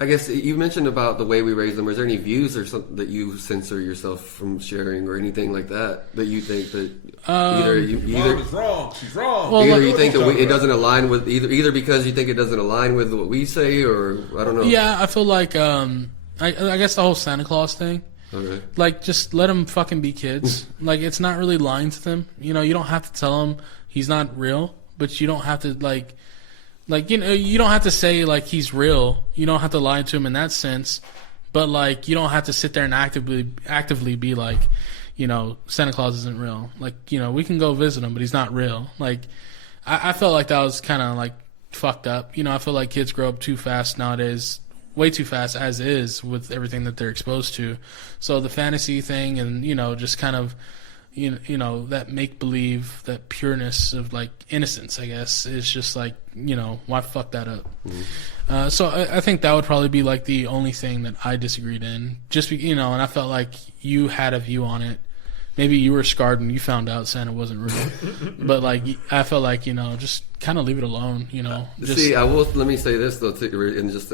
I guess you mentioned about the way we raise them. Is there any views or something that you censor yourself from sharing, or anything like that you think that either Mom is wrong, she's wrong. Well, either you think that it doesn't align with either because you think it doesn't align with what we say, or I don't know. Yeah, I feel like I guess the whole Santa Claus thing. Okay. Like, just let them fucking be kids. Like, it's not really lying to them. You know, you don't have to tell them he's not real, but you don't have to, like, you know, you don't have to say, like, he's real. You don't have to lie to him in that sense. But, like, you don't have to sit there and actively be like, you know, Santa Claus isn't real. Like, you know, we can go visit him, but he's not real. Like, I felt like that was kind of, like, fucked up. You know, I feel like kids grow up too fast nowadays, way too fast as is with everything that they're exposed to. So the fantasy thing and, you know, just kind of, you know, that make-believe, that pureness of, like, innocence, I guess, is just like, you know, why fuck that up? Mm-hmm. So I think that would probably be, like, the only thing that I disagreed in. Just, you know, and I felt like you had a view on it. Maybe you were scarred when you found out Santa wasn't real. But, like, I felt like, you know, just kind of leave it alone, you know. Just, see, let me say this, though, and just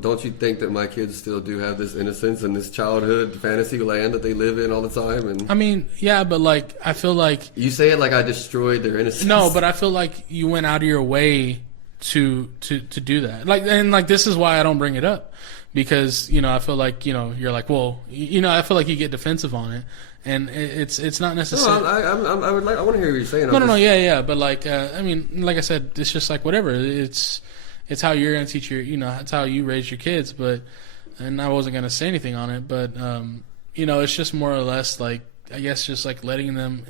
don't you think that my kids still do have this innocence and this childhood fantasy land that they live in all the time? And I mean, yeah, but, like, I feel like... You say it like I destroyed their innocence. No, but I feel like you went out of your way to do that. Like, and, like, this is why I don't bring it up. Because, you know, I feel like, you know, you're like, well, you know, I feel like you get defensive on it. And it's not necessary. No, I want to hear what you're saying. No, yeah, but like, I mean, like I said, it's just like whatever. It's how you're gonna teach your, you know, it's how you raise your kids. But, and I wasn't gonna say anything on it, but you know, it's just more or less like, I guess, just like letting them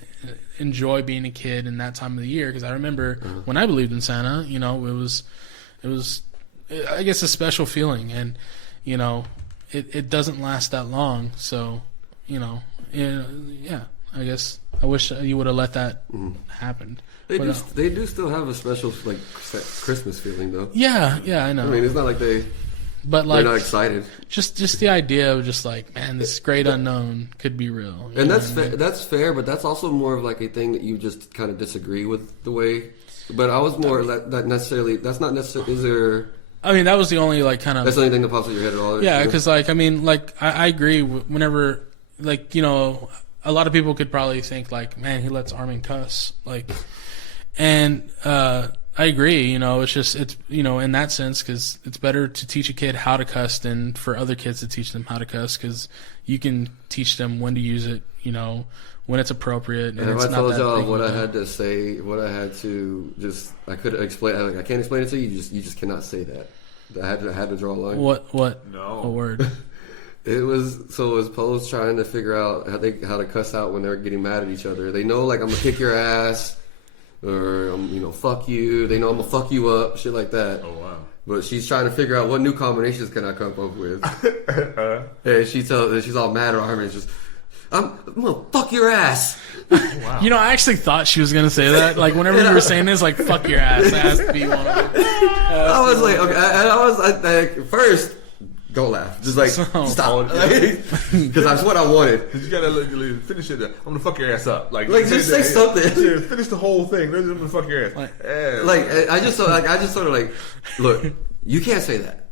enjoy being a kid in that time of the year. Because I remember when I believed in Santa, you know, it was, I guess, a special feeling, and you know, it doesn't last that long, so you know. Yeah, I guess I wish you would have let that happen. They do still have a special, like, Christmas feeling, though. Yeah, I know. I mean, it's not like they're not excited. Just the idea of just like, man, this great unknown could be real. And that's fair, but that's also more of like a thing that you just kind of disagree with the way. But I was more that's not necessarily. Is there? I mean, that was the only like kind of. That's the only thing that pops in your head at all. Yeah, because like I mean, like I agree. Whenever. Like, you know, a lot of people could probably think like, man, he lets Armin cuss, like, and I agree. You know, it's you know, in that sense, because it's better to teach a kid how to cuss than for other kids to teach them how to cuss, because you can teach them when to use it, you know, when it's appropriate. And if I told y'all what I had to say, what I had to I couldn't explain. I can't explain it to you. You just cannot say that. I had to draw a line. What? No. A word. It was Poe's trying to figure out how to cuss out when they're getting mad at each other. They know, like, I'm gonna kick your ass, or you know, fuck you. They know I'm gonna fuck you up, shit like that. Oh wow! But she's trying to figure out what new combinations can I come up with. And she's all mad at Armin. It's just, I'm gonna fuck your ass. Wow. You know, I actually thought she was gonna say that. Like, whenever you were saying this, like, fuck your ass. That has to be one of them. I was like, okay. I first. Don't laugh. Just like, stop. Because that's what I wanted. You gotta finish it. I'm gonna fuck your ass up. Like just say something. Finish the whole thing. I'm gonna fuck your ass. I just sort of like, look, you can't say that.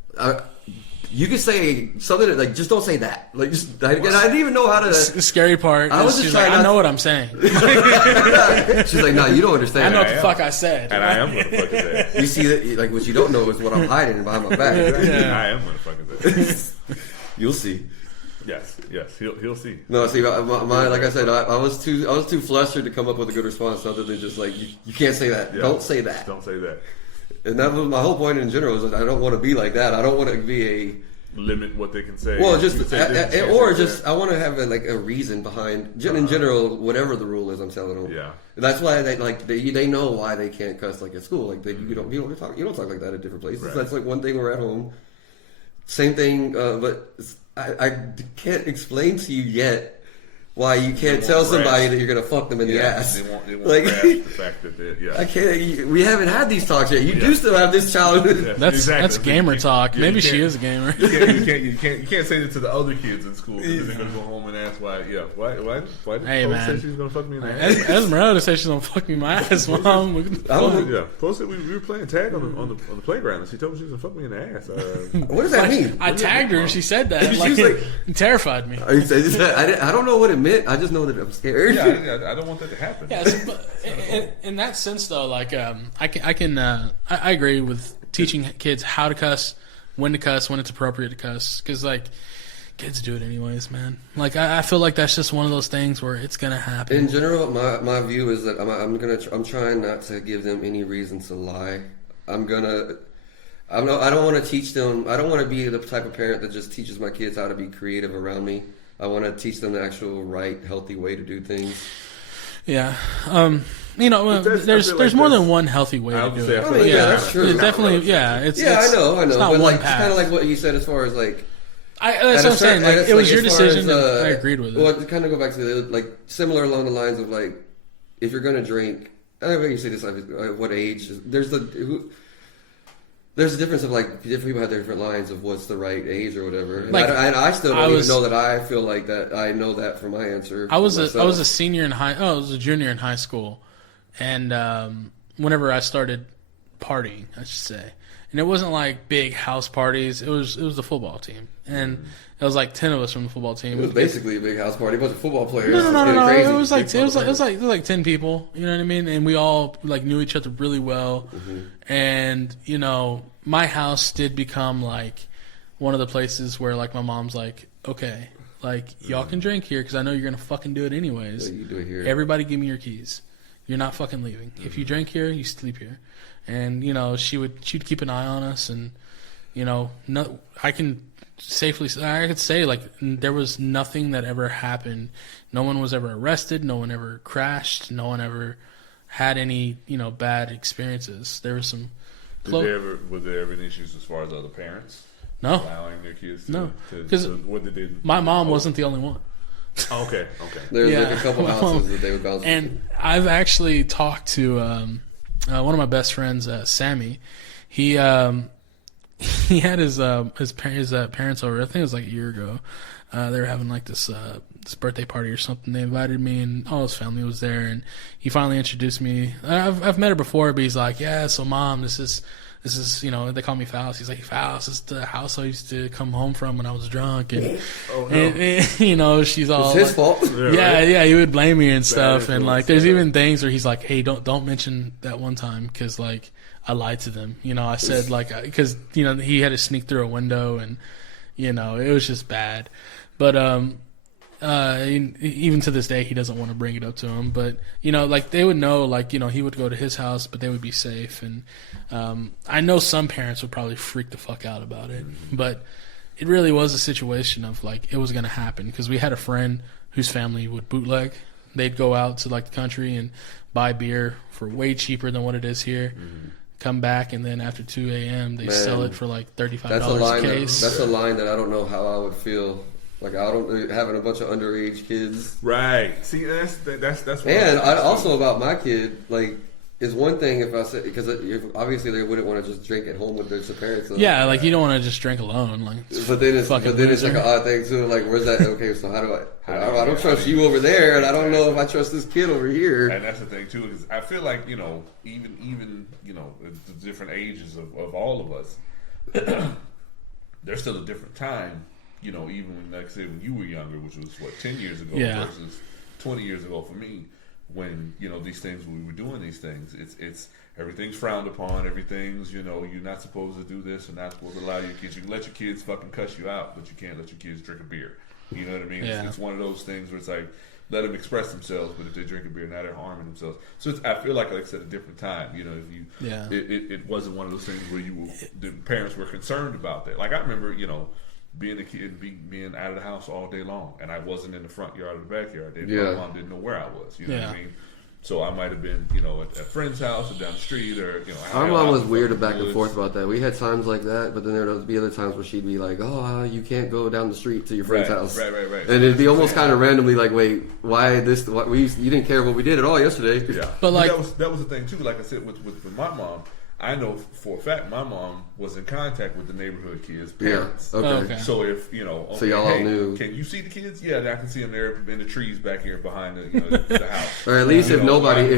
You can say something that, like, just don't say that. Like, just I didn't even know how to. The scary part. I was just trying. Like, I know what I'm saying. She's like, no, you don't understand. I know what the fuck I said. And I am gonna fucking say it. You see that? Like, what you don't know is what I'm hiding behind my back. Yeah. I am gonna fucking say it. You'll see. Yes, he'll see. No, see, like I said, I was too flustered to come up with a good response, other than just like, you can't say that. Yeah. Don't say that. Don't say that. And that was my whole point in general. Is that I don't want to be like that. I don't want to be a limit what they can say. Well, I want to have a reason behind. In general, whatever the rule is, I'm telling them. Yeah. That's why they know why they can't cuss like at school. Like you don't talk like that at different places. Right. That's like one thing. We're at home. Same thing, but I can't explain to you yet why you can't tell somebody that you're gonna fuck them in the ass. They won't like the fact that I can't. We haven't had these talks yet. You do still have this childhood. That's gamer talk. Maybe she is a gamer. You can't say that to the other kids in school because they're gonna go home and ask why did Poe say she's gonna fuck me in the ass? Esmeralda said she's gonna fuck me in my ass, Mom. Poe said we were playing tag on the playground and she told me she was gonna fuck me in the ass. What does that mean? I tagged her and she said that. She was like, it terrified me. I don't know what it meant. I just know that I'm scared. Yeah, I don't want that to happen. Yeah, in that sense, though, like I agree with teaching kids how to cuss, when it's appropriate to cuss, because like, kids do it anyways, man. Like I feel like that's just one of those things where it's gonna happen. In general, my view is that I'm trying not to give them any reason to lie. I don't want to teach them. I don't want to be the type of parent that just teaches my kids how to be creative around me. I want to teach them the actual right, healthy way to do things. Yeah. There's more than one healthy way to do it. That's true. It's definitely, I know. It's not but one like, path. kind of like what you said as far as like. That's what I'm saying. Like, it was your decision, and I agreed with it. Well, to kind of go back to like similar along the lines of like, if you're going to drink, I don't know if you say this, like, what age? There's a difference of like different people have their different lines of what's the right age or whatever. And like, I still don't even know that I feel like that. I know that from my answer. I was a senior in I was a junior in high school, and whenever I started partying, I should say, and it wasn't like big house parties. It was the football team, and it was like 10 of us from the football team. It was basically a big house party, a bunch of football players. No. Crazy. It was like 10 people. You know what I mean? And we all like knew each other really well. Mm-hmm. And my house did become like one of the places where like my mom's like, okay, like y'all can drink here because I know you're gonna fucking do it anyways. So you do it here. Everybody, give me your keys. You're not fucking leaving. Mm-hmm. If you drink here, you sleep here. And she'd keep an eye on us, and I can safely say, I could say like there was nothing that ever happened. No one was ever arrested. No one ever crashed. No one ever had any bad experiences. There was some. Was there ever any issues as far as other parents? No. Allowing their kids to. No. Because what did they? My mom wasn't the only one. Oh, okay. There's like a couple houses that they would bounce. And I've actually talked to one of my best friends, Sammy. He had his parents over. I think it was like a year ago. They were having like this birthday party or something. They invited me, and all his family was there. And he finally introduced me. I've met her before, but he's like, "Yeah, so mom, this is they call me Faust." He's like, "Faust, this is the house I used to come home from when I was drunk." And, and she's all it's his like, fault. Yeah, he would blame me and stuff. And like, there's even things where he's like, "Hey, don't mention that one time because like I lied to them." I said like because he had to sneak through a window, and it was just bad. But even to this day, he doesn't want to bring it up to him. But like they would know, like he would go to his house, but they would be safe. And I know some parents would probably freak the fuck out about it, but it really was a situation of like it was going to happen because we had a friend whose family would bootleg. They'd go out to like the country and buy beer for way cheaper than what it is here. Mm-hmm. Come back, and then after 2 a.m. they sell it for like $35 a case. That's a line that I don't know how I would feel. Like I don't having a bunch of underage kids. Right. See, that's what. And also about my kid, like, is one thing if I said because obviously they wouldn't want to just drink at home with their parents. So. Yeah, like you don't want to just drink alone. Like, but then it's like an odd thing too. Like, where's that? Okay, so how do I don't trust you over there, and I don't know if I trust this kid over here. And that's the thing too. Is I feel like even the different ages of all of us, there's still a different time. Even when, like I said, when you were younger, which was 10 years ago versus 20 years ago for me, when these things, we were doing these things, it's everything's frowned upon. Everything's you're not supposed to do this and not supposed to allow your kids. You can let your kids fucking cuss you out, but you can't let your kids drink a beer. You know what I mean? Yeah. It's one of those things where it's like let them express themselves, but if they drink a beer, now they're harming themselves. So I feel like I said, a different time. It wasn't one of those things where the parents were concerned about that. Like I remember, being a kid, being out of the house all day long, and I wasn't in the front yard or the backyard. My mom didn't know where I was. You know what I mean? So I might have been, at a friend's house or down the street, or Our mom was weird back and forth about that. We had times like that, but then there would be other times where she'd be like, "Oh, you can't go down the street to your friend's house." Right. And it'd be almost kind of randomly like, "Wait, why this? What you didn't care what we did at all yesterday?" Yeah, but like that was the thing too. Like I said, with my mom. I know for a fact my mom was in contact with the neighborhood kids' parents. Yeah. Okay. So if so y'all all knew. Can you see the kids? Yeah, I can see them there in the trees back here behind the house. Or at least if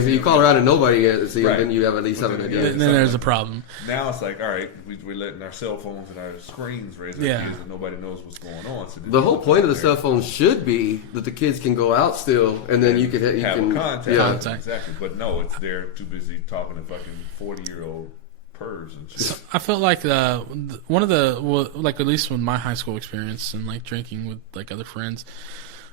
you call around and nobody see them, then you have at least something to do. Then there's a problem. Now it's like, all right, we're letting our cell phones and our screens raise our kids, and nobody knows what's going on. So the whole point of the cell phone should be that the kids can go out still, and then you can contact. Yeah. Exactly. But no, they're too busy talking to fucking 40-year-old purrs and shit. So I felt like one of the like at least with my high school experience and like drinking with like other friends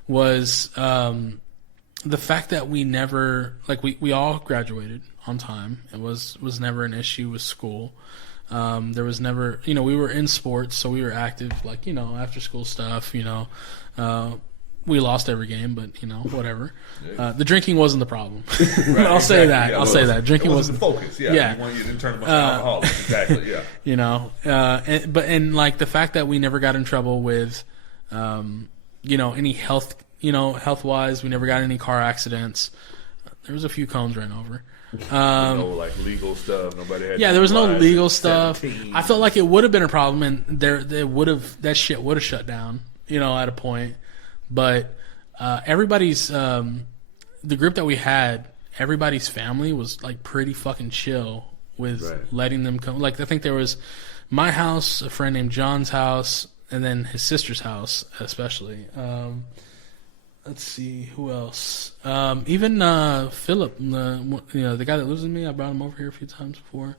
was the fact that we never like we all graduated on time. It was never an issue with school. There was never, we were in sports, so we were active, like, after school stuff, we lost every game, but, whatever. The drinking wasn't the problem. Right, I'll say that. Yeah, I'll say that. Drinking wasn't the focus. Yeah. You didn't turn a bunch of alcoholics. Exactly. Yeah. And like the fact that we never got in trouble with, any health wise, we never got any car accidents. There was a few cones ran over. No like legal stuff. Nobody had. Yeah, there was no legal stuff. 17. I felt like it would have been a problem, and that shit would have shut down, at a point. But everybody's the group that we had, everybody's family was like pretty fucking chill with letting them come. Like I think there was my house, a friend named John's house, and then his sister's house, especially. Let's see who else. Even Philip, the guy that lives with me. I brought him over here a few times before.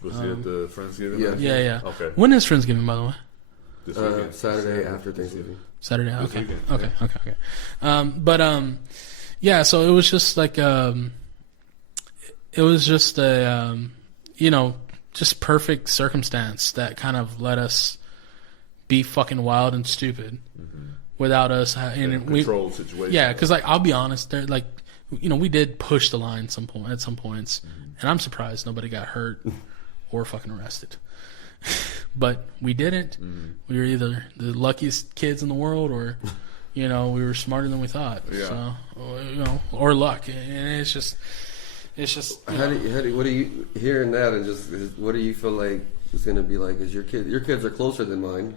Was he at the Friendsgiving? Yeah. Okay. When is Friendsgiving, by the way? This weekend. Saturday after Thanksgiving. Saturday. This Okay. weekend, Okay. Yeah. So it was just like it was just a just perfect circumstance that kind of let us be fucking wild and stupid. Mm-hmm. Without us, and controlled situation. Yeah, because like I'll be honest, they're like, we did push the line at some points, mm-hmm. and I'm surprised nobody got hurt or fucking arrested. But we didn't. Mm-hmm. We were either the luckiest kids in the world, or we were smarter than we thought. Yeah. So or luck, and it's just. How do you hearing that, and just what do you feel like it's going to be like? Is your kids are closer than mine?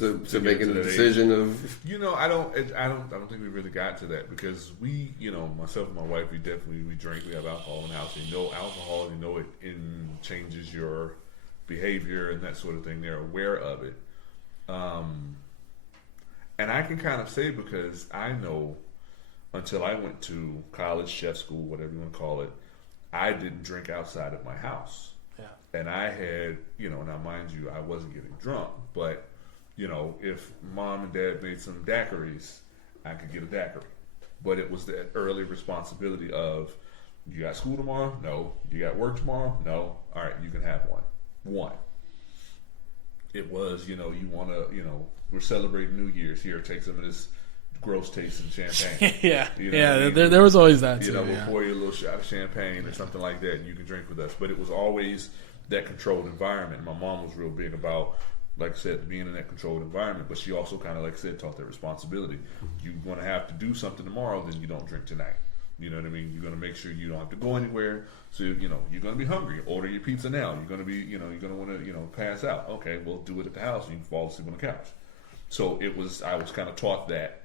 To making the decision of I don't think we really got to that because we myself and my wife we drink, we have alcohol in the house. You know alcohol, it changes your behavior and that sort of thing. They're aware of it, and I can kind of say because I know until I went to college, chef school, whatever you want to call it, I didn't drink outside of my house. Yeah, and I had now mind you I wasn't getting drunk, but if mom and dad made some daiquiris, I could get a daiquiri. But it was the early responsibility of, you got school tomorrow? No. You got work tomorrow? No. All right, you can have one. It was, you want to, we're celebrating New Year's. Here, take some of this gross tasting champagne. Yeah. There was always that too. We'll pour you a little shot of champagne or something like that, and you can drink with us. But it was always that controlled environment. My mom was real big about, like I said, being in that controlled environment, but she also kind of, like I said, taught that responsibility. You're going to have to do something tomorrow, then you don't drink tonight. You know what I mean? You're going to make sure you don't have to go anywhere. So, you're going to be hungry. Order your pizza now. You're going to be, you're going to want to, pass out. Okay, well, do it at the house. You can fall asleep on the couch. So I was kind of taught that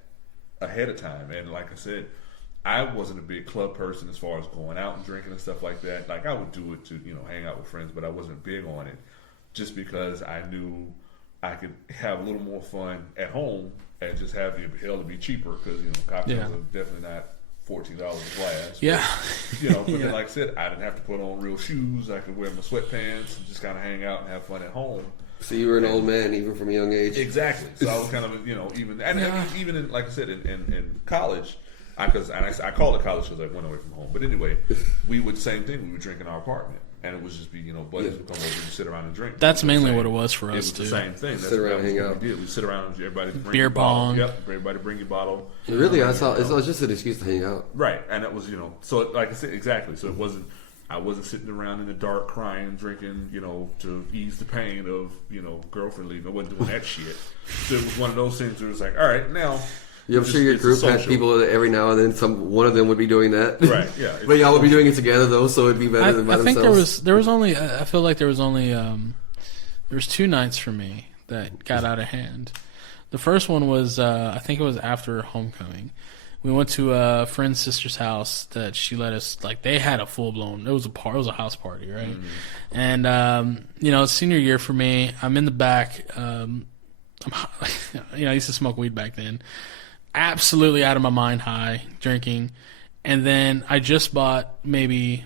ahead of time. And like I said, I wasn't a big club person as far as going out and drinking and stuff like that. Like, I would do it to, hang out with friends, but I wasn't big on it just because I knew I could have a little more fun at home and just have the hell to be cheaper because cocktails are definitely not $14 a glass. Yeah, but then, like I said, I didn't have to put on real shoes. I could wear my sweatpants and just kind of hang out and have fun at home. So you were an old man even from a young age. Exactly. So I was kind of even in like I said in college. I call it college because I went away from home. But anyway, we would same thing. We would drink in our apartment. And it was just be, buddies would come over and sit around and drink. That's mainly what it was for us, too. It was the same thing. Sit around and hang out. We sit around and everybody bring beer pong. Yep, everybody bring your bottle. Really, it's just an excuse to hang out. Right, and it was, so like I said, exactly. So I wasn't sitting around in the dark crying, drinking, to ease the pain of, girlfriend leaving. I wasn't doing that shit. So it was one of those things where it was like, all right, now. I'm sure your group had people that every now and then one of them would be doing that. Right, yeah. But y'all would be doing it together though, so it'd be better than by themselves. I think there was only I feel like there was only there was 2 nights for me that got out of hand. The first one was I think it was after homecoming. We went to a friend's sister's house that she let us, like, they had a full blown, it was a house party, right? Mm-hmm. And it's senior year for me. I'm in the back. I used to smoke weed back then. Absolutely out of my mind high, drinking. And then I just bought maybe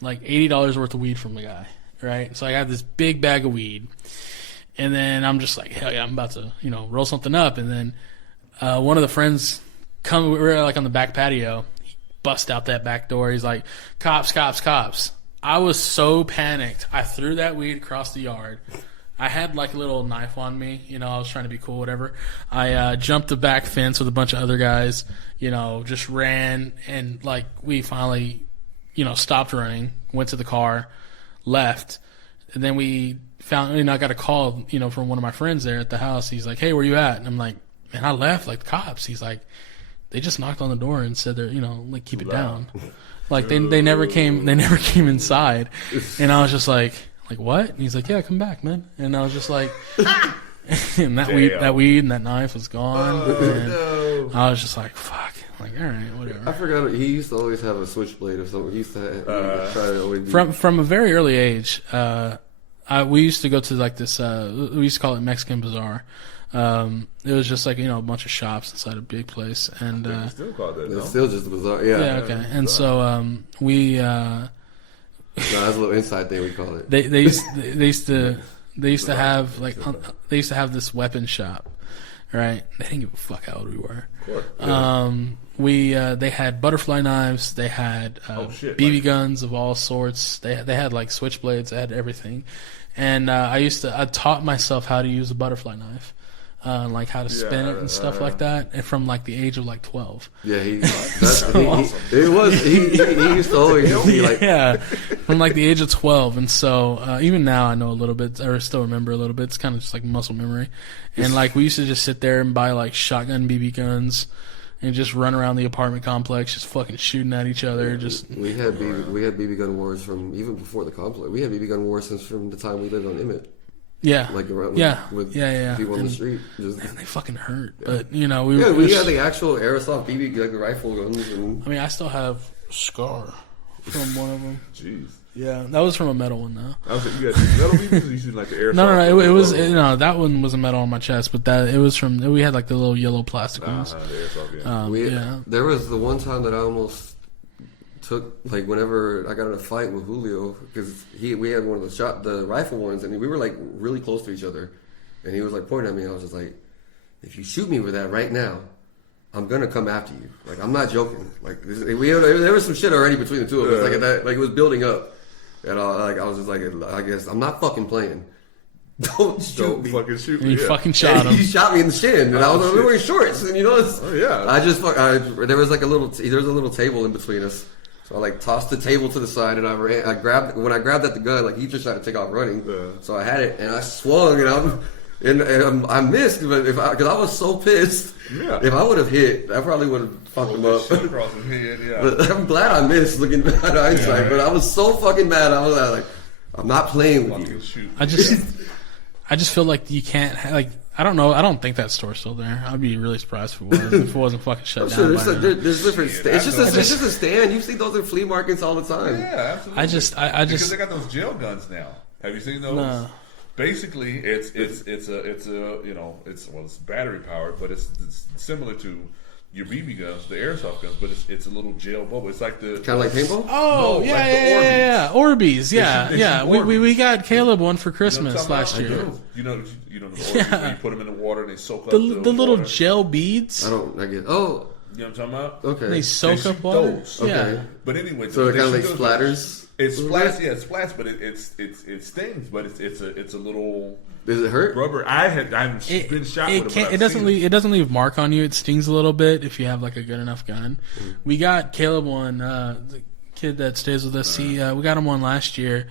like $80 worth of weed from the guy. right? So I got this big bag of weed. And then I'm just like, hell yeah, I'm about to, roll something up. And then one of the friends we were like on the back patio. He bust out that back door. He's like, cops, cops, cops. I was so panicked. I threw that weed across the yard. I had like a little knife on me. I was trying to be cool, whatever. I jumped the back fence with a bunch of other guys, just ran. And like we finally, stopped running, went to the car, left. And then we found, I got a call, from one of my friends there at the house. He's like, hey, where you at? And I'm like, man, I left, like the cops. He's like, they just knocked on the door and said they're, like keep it down. Like they never came inside. And I was just like what? And he's like, yeah, come back, man. And I was just like, and that weed and that knife was gone. And I was just like, fuck. Like, all right, whatever. I forgot he used to always have a switchblade or something. He used to try to always from a very early age. We used to go to like this. We used to call it Mexican Bazaar. It was just like a bunch of shops inside a big place, and They still call that. No? It's still just a bazaar. Yeah. yeah, okay. And so we. No, that's a little inside thing we call it. They used to have like they used to have this weapon shop, right? They didn't give a fuck how old we were. They had butterfly knives. They had BB guns of all sorts. They had like switchblades. They had everything, and I taught myself how to use a butterfly knife. Like how to spin it and stuff like that, and from like the age of like 12. Yeah, he used to always be like, from like the age of 12, and so even now I know a little bit, or still remember a little bit. It's kind of just like muscle memory, and like we used to just sit there and buy like shotgun BB guns. And just run around the apartment complex, just fucking shooting at each other. We had BB gun wars from even before the complex. We had BB gun wars since from the time we lived on Emmett. Yeah, like around with people on the street. Man, they fucking hurt. But we had the actual airsoft BB like rifle guns. And I mean, I still have a scar from one of them. Jeez. Yeah, that was from a metal one though. I was like, you got metal BBs? You shoot like the airsoft? No. It was that one was a metal on my chest, but it was from. We had like the little yellow plastic ones. The airsoft, There was the one time that I almost took like whenever I got in a fight with Julio because we had one of the rifle ones and we were like really close to each other, and he was like pointing at me. And I was just like, if you shoot me with that right now, I'm gonna come after you. Like I'm not joking. Like there was some shit already between the two of us. Like it was building up. And I was just like, I guess I'm not fucking playing. Don't me. Fucking shoot me. You fucking shot him. He shot me in the shin, and I was wearing shorts, and there was like there was a little table in between us, so I like tossed the table to the side, and I grabbed at the gun, like he just tried to take off running, so I had it, and I swung, and I missed, but because I was so pissed. Yeah. If I would have hit, I probably would have fucked him up. Across his head, yeah. But I'm glad I missed looking back at hindsight. But I was so fucking mad. I was like, I'm not playing with you. Shoot. I just feel like you can't like. I don't know. I don't think that store's still there. I'd be really surprised if it wasn't fucking shut down. There's different. It's just a stand. You see those in flea markets all the time. Yeah, absolutely. I just because they got those jail guns now. Have you seen those? No. Basically, it's battery powered, but it's similar to your BB guns, the airsoft guns, but it's a little gel bubble. It's like the kind of like paintball. Oh, yeah, Orbeez. Yeah. We got Caleb one for Christmas last year. You know the Orbeez where you put them in the water and they soak up the little gel beads. I get. Oh, you know what I'm talking about? Okay. They soak up water. Those. Okay. Yeah. But anyway, so it kind of like splatters. It splats, it splats, but it stings. But it's a little. Does it hurt? Rubber. I've been shot with it. It doesn't leave mark on you. It stings a little bit if you have like a good enough gun. Mm-hmm. We got Caleb one, the kid that stays with us. We got him one last year.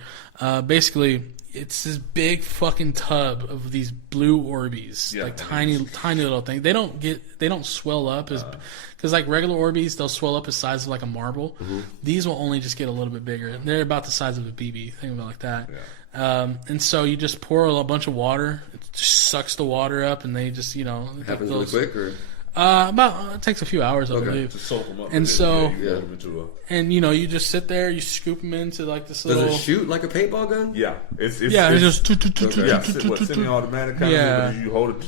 Basically, it's this big fucking tub of these blue Orbeez, like tiny little things. They don't swell up as because like regular Orbeez, they'll swell up the size of like a marble. Mm-hmm. These will only just get a little bit bigger. They're about the size of a BB. Think about it like that. Yeah. And so you just pour a bunch of water. It just sucks the water up, and they just happens really quick, or it takes a few hours, I believe. To soak them up, and so and you just sit there, you scoop them into like this little. Does it shoot like a paintball gun? Yeah, it's just semi-automatic kind of thing. You hold it,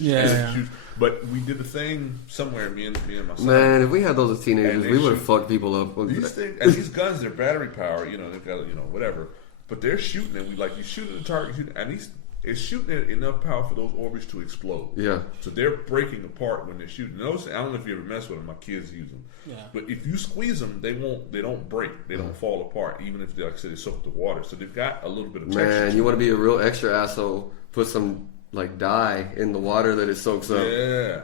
yeah. But we did the thing somewhere, me and my son. Man, if we had those as teenagers, we would have fucked people up. These guns, they're battery powered. They've got whatever. but they're shooting and you shoot at the target, and it's shooting at enough power for those orbits to explode. Yeah. So they're breaking apart when they're shooting. Notice, I don't know if you ever mess with them. My kids use them. Yeah. But if you squeeze them, they don't break. They don't fall apart, even if like I said, they soak up the water. So they've got a little bit of texture. Man, you want to be a real extra asshole? Put some like dye in the water that it soaks up. Yeah.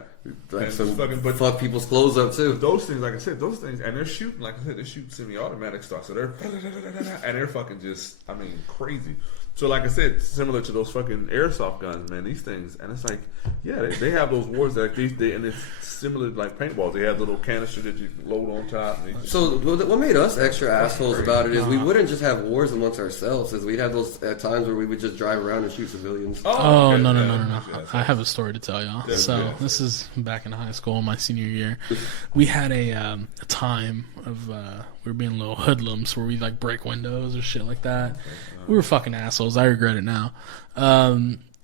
Like And some but fuck people's clothes up too. those things, like I said, and they're shooting, like I said, they're shooting semi-automatic stuff. So they're and they're fucking just, I mean, crazy. So like I said, similar to those fucking airsoft guns, man. These things, and it's like, yeah, they have those wars that and it's similar to like paintballs. They have the little canister that you can load on top. And So what made us extra assholes about it is we wouldn't just have wars amongst ourselves. Is we'd have those at times where we would just drive around and shoot civilians. Oh, okay. no. Yeah, I have a story to tell y'all. Yeah, So yeah. this is back in high school, my senior year. We had a time of we were being little hoodlums where we like break windows or shit like that. We were fucking assholes. I regret it now.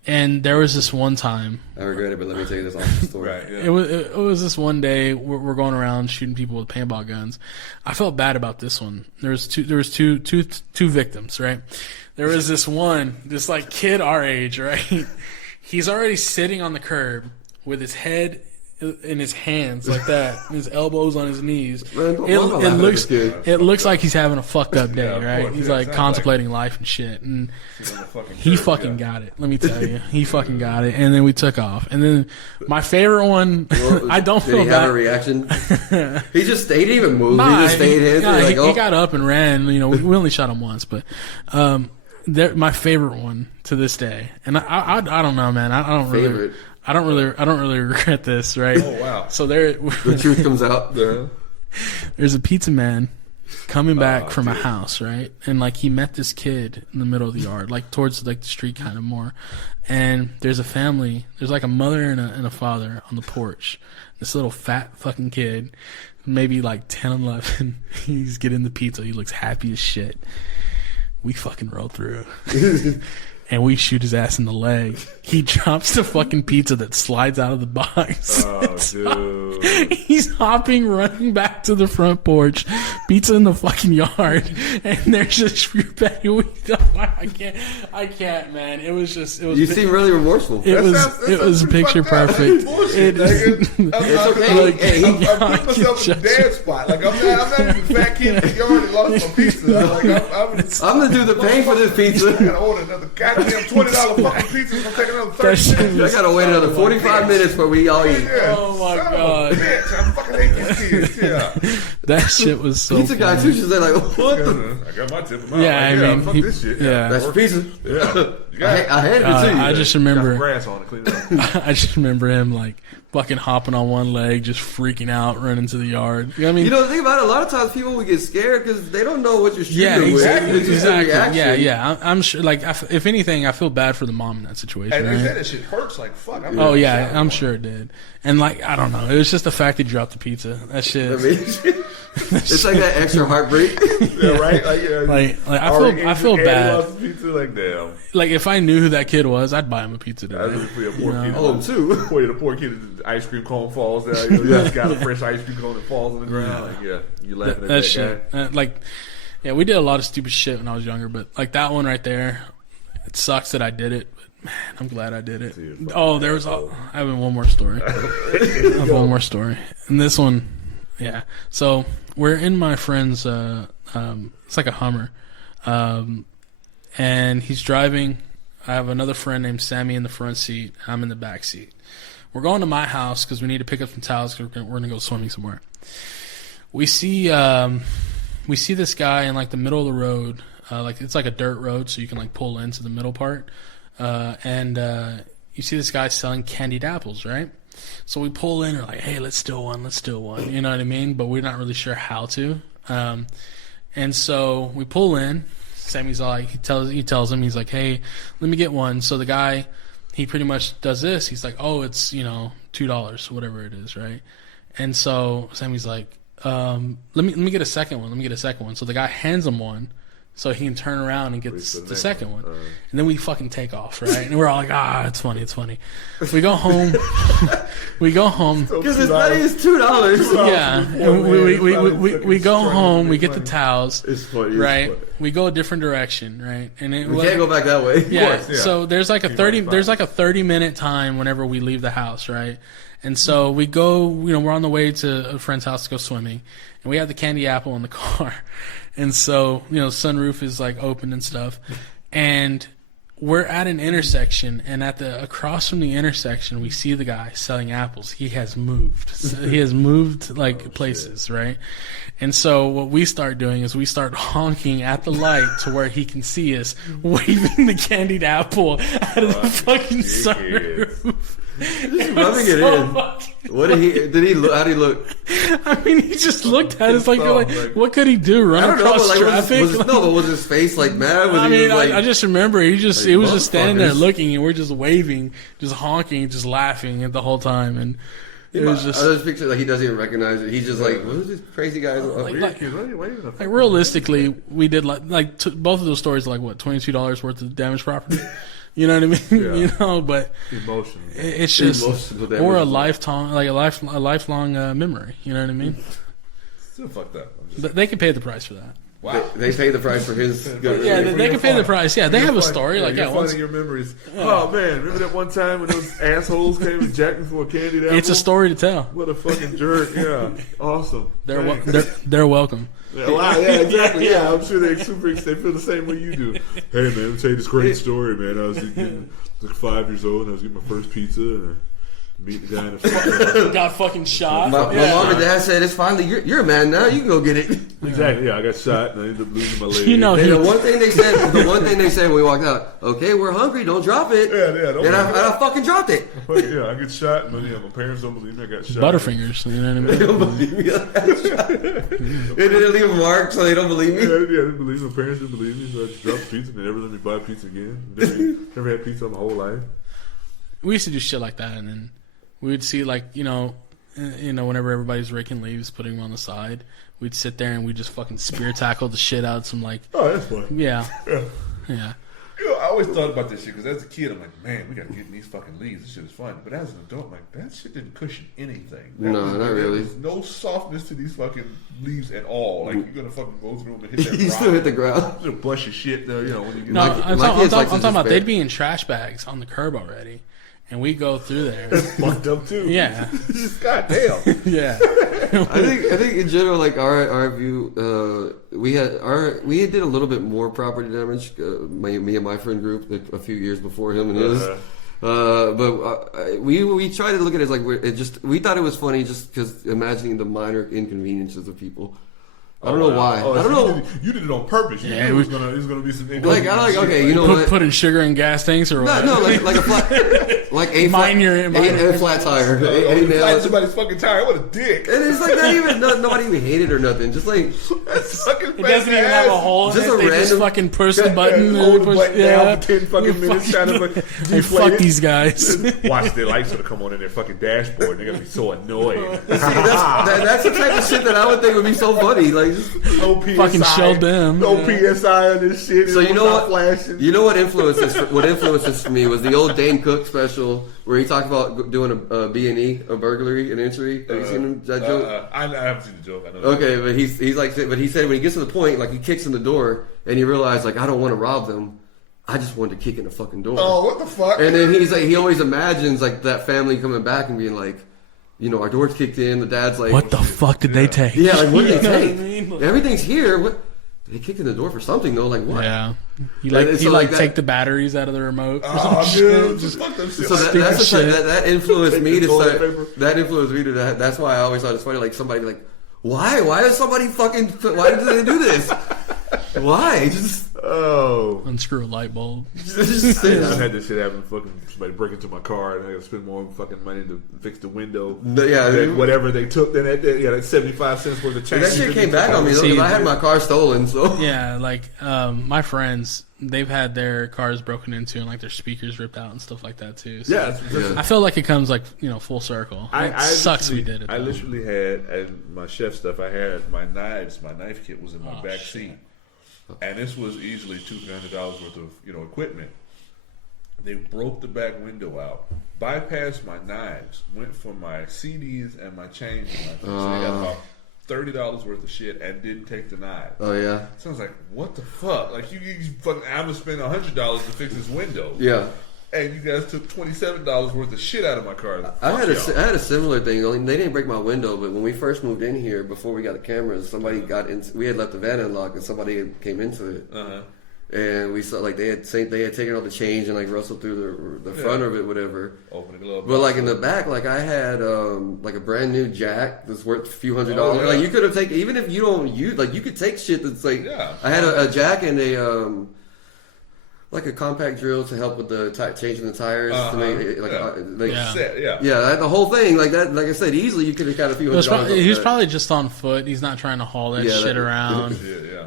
And there was this one time. I regret it, but let me tell you this awesome story. Right, yeah. It was this one day we're going around shooting people with paintball guns. I felt bad about this one. There was two victims, right? There was this like kid our age, right? He's already sitting on the curb with his head in his hands like that, and his elbows on his knees. Man, It looks like he's having a fucked up day, Yeah, of right? course, He's yeah, like sounds contemplating life and shit, and He's on the fucking he curb, fucking yeah. got it. Let me tell you, he fucking got it. And then we took off. And then my favorite one, I don't Did feel he have a bad. reaction? He just stayed. He didn't even move. Nah, he just stayed in. he got up and ran. You know, we only shot him once, but my favorite one to this day. And I don't know, man. I don't Favorite. really regret this, right? Oh wow. So there, The truth comes out. there's a pizza man coming back from a house, right? And like he met this kid in the middle of the yard, like towards like the street kind of more. And there's a family, there's like a mother and a father on the porch. This little fat fucking kid, maybe like 10, 11, he's getting the pizza. He looks happy as shit. We fucking roll through. And we shoot his ass in the leg. He drops the fucking pizza that slides out of the box. Oh, dude. He's hopping, running back to the front porch. Pizza in the fucking yard, and there's just I can't, man. It was. You seem really remorseful. It was picture perfect. It's okay. Like, Hey, I'm putting myself in a dead spot. Like I'm not even a fat kid in the yard that lost my pizza. Like I'm gonna do the paying for this I pizza. gotta order another goddamn $20 fucking pizza. It's gonna take another 30 minutes. I gotta wait another 45 minutes before we all eat. Yeah, Oh, my son God. of a bitch. I fucking hate these kids. Yeah. That shit was so. Pizza guy funny. too. She's like, what the? I got my tip. I'm out. Yeah, I Like, mean, fuck he- this shit. yeah. That's your pizza. Yeah. You got it. I handed it to you. I just Got remember. grass on it. Clean it up. I just remember him like fucking hopping on one leg, just freaking out, running to the yard. You know what I mean? You know, the thing about it, a lot of times people will get scared because they don't know what you're shooting Yeah, with. exactly. It's just a Exactly. reaction. Yeah. I'm sure. Like, if anything, I feel bad for the mom in that situation. And they right? said that shit hurts like fuck. I'm Oh really yeah, shocked. I'm sure it did. And like, I don't know. It was just the fact that he dropped the pizza. That shit. I mean, it's like that extra heartbreak. Yeah, right. Like, yeah, Like I already feel ate bad. lost the pizza, like damn. Like if I knew who that kid was, I'd buy him a pizza That's today. really for your poor kid. Oh, too. Poor the poor kid, the ice cream cone falls down. You know, you just got a fresh ice cream cone that falls on the ground. Like, yeah, you laughing at That that shit. guy. Like, yeah, we did a lot of stupid shit when I was younger, but like that one right there, it sucks that I did it. But man, I'm glad I did it. Dude, Oh, there was. I have one more story. I have one more story, and this one, yeah. So we're in my friend's. It's like a Hummer, and he's driving. I have another friend named Sammy in the front seat. I'm in the back seat. We're going to my house because we need to pick up some towels because we're gonna go swimming somewhere. We see this guy in like the middle of the road, like it's like a dirt road, so you can like pull into the middle part, and you see this guy selling candied apples, right? So we pull in, and we're like, hey, let's steal one, you know what I mean? But we're not really sure how to, and so we pull in. Sammy's like, he tells him, he's like, hey, let me get one. So the guy, he pretty much does this. He's like, oh, it's, $2, whatever it is, right? And so Sammy's like, let me get a second one. So the guy hands him one. so he can turn around and get Wait for the next second one. And then we fucking take off, right? And we're all like, it's funny, it's funny. We go home. Because his money is $2. Yeah, and we go home. We get the towels. It's funny, right? We go a different direction, right? And we can't go back that way. Yeah. course, yeah. So there's like a 30-minute time whenever we leave the house, right? And so we go. We're on the way to a friend's house to go swimming, and we have the candy apple in the car, and so sunroof is like open and stuff, and we're at an intersection, and across from the intersection, we see the guy selling apples. He has moved. He has moved places, right? And so what we start doing is we start honking at the light to where he can see us, waving the candied apple out of the fucking sunroof. Just rubbing it in. What did he look? How did he look? I mean, he just looked at us like, what could he do? Run across traffic? Was his face like mad? I just remember he was just standing there looking, and we're just waving, just honking, just laughing at the whole time, and it was just. I just picture like he doesn't even recognize it. He's just like, what is this crazy guy? Like realistically, we did both of those stories are like $22 worth of damaged property. You know what I mean? Yeah. But emotional. It's just or a lifetime, a lifelong memory. You know what I mean? Still fucked up. They can pay the price for that. Wow. They pay the price for his. Yeah, they can pay the price. Yeah, they have a story. Once your memories. Oh man, remember that one time when those assholes came and jacked me for a candied apple? It's a story to tell. What a fucking jerk! Yeah, awesome. They're welcome. Yeah, wow, yeah, exactly. Yeah, I'm sure they feel the same way you do. Hey man, let me tell you this great story, man. I was like 5 years old and I was getting my first pizza and I meet the guy in the front. Got fucking shot. My mom and dad said, "It's finally you're a man now. You can go get it." Exactly. Yeah, I got shot and I ended up losing my leg. The one thing they said when we walked out, okay, we're hungry, don't drop it. Yeah. And I fucking dropped it. Yeah, I get shot, but my parents don't believe me. I got shot. Butterfingers, you know what I mean? They don't believe me. I got shot. They didn't leave a mark, so they don't believe me. Yeah, I didn't believe me. My parents didn't believe me, so I just dropped pizza and they never let me buy pizza again. Never had pizza my whole life. We used to do shit like that, and then we would see whenever everybody's raking leaves, putting them on the side, we'd sit there and we'd just fucking spear tackle the shit out of some Oh, that's fun. Yeah. I always thought about this shit because as a kid, I'm like, man, we gotta get in these fucking leaves. This shit is fun. But as an adult, I'm like, that shit didn't cushion anything. Not really. There's no softness to these fucking leaves at all. Like, you're gonna fucking go through them and hit that rock. You still hit the ground. You're gonna bust your shit, though, when you get I'm talking about they'd be in trash bags on the curb already. And we go through there. Fucked up too. Yeah. God damn. Yeah. I think in general, like our view, we did a little bit more property damage. Me and my friend group a few years before him and his. But we tried to look at it as like we thought it was funny just because imagining the minor inconveniences of people. I don't know why. I don't know. You did it on purpose. You knew it was gonna be some. Putting sugar in gas tanks or what? No, like a flat, like a flat tire. Flat somebody's fucking tire. What a dick! And it's like not even nobody even hated or nothing. Just like it doesn't even have a hole. Just in it. a they random just fucking push the button. Hold the button down for 10 fucking minutes. Trying to fuck these guys. Watch their lights gonna come on in their fucking dashboard. And they're gonna be so annoyed. See, that's the type of shit that I would think would be so funny. Like. No PSI, fucking shell them. No PSI on this shit. So you know what? Flashing. You know what influenced this? What influenced this for me was the old Dane Cook special where he talked about doing a B&E, a burglary, an entry. Have you seen that joke? I haven't seen the joke. I know okay, but he's like, but he said when he gets to the point, like he kicks in the door and he realized like I don't want to rob them. I just wanted to kick in the fucking door. Oh, what the fuck? And then he's like, he always imagines like that family coming back and being like. Our door's kicked in. The dad's like, "What the fuck did they take?" Yeah, like what did they take? I mean? Everything's here. What? They kicked in the door for something though. Like what? Yeah, he that, take the batteries out of the remote. Oh, dude, just fuck them shit. So that influenced me to start. That influenced me to that. That's why I always thought it's funny. Like somebody like, why? Why is somebody fucking? Why did they do this? Why? Just unscrew a light bulb. I had this shit happen. Fucking somebody break into my car and I got to spend more fucking money to fix the window. Whatever they took, then that 75 cents worth of change. That shit came back on me though because I had my car stolen. So yeah, like my friends, they've had their cars broken into and like their speakers ripped out and stuff like that too. So I feel like it comes like full circle. It sucks we did it. I literally had my chef stuff. I had my knife kit was in my back seat. and this was easily $200-$300 worth of equipment. They broke the back window out, bypassed my knives, went for my CDs and my change. So they got about $30 worth of shit and didn't take the knives. Oh yeah. So I was like, what the fuck? Like you fucking, I'm gonna spend $100 to fix this window. Yeah. And you guys took $27 worth of shit out of my car. I had a similar thing. Only they didn't break my window, but when we first moved in here, before we got the cameras, somebody got in. We had left the van unlocked, and somebody came into it. And we saw like they had taken all the change and like rustled through the front of it, whatever. Opening a little. But like in the back, like I had like a brand new jack that's worth a few $100s. Like you could have taken, even if you don't use, like you could take shit that's like. Yeah. I had a jack and a like a compact drill to help with the changing the tires to make it, the whole thing like that. Like I said, easily you could have got a few $100. He was probably just on foot. He's not trying to haul that shit around.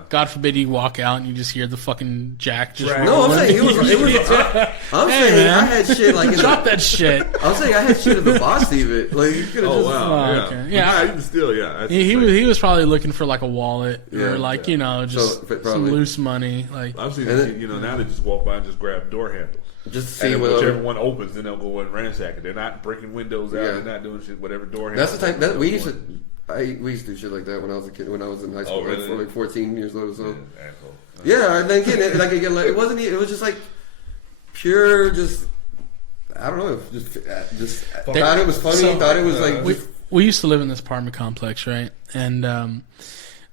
God forbid you walk out and you just hear the fucking jack just. No, I'm saying it was. I'm saying man. I had shit like drop that shit. I'm saying I had shit in the box even. Like you could have just. Wow. Okay. Yeah. Even still, He was probably looking for like a wallet or like just some loose money. Like I've seen now they just walk by and just grab door handles. Just see whichever one opens, then they'll go and ransack it. They're not breaking windows out. They're not doing shit. Whatever door handle. That's the type that we used to. We used to do shit like that when I was a kid. When I was in high school, like 14 years old. So and then again, it wasn't. It was just like pure. Just I don't know. Just thought it was funny. Thought it was like. We used to live in this apartment complex, right? And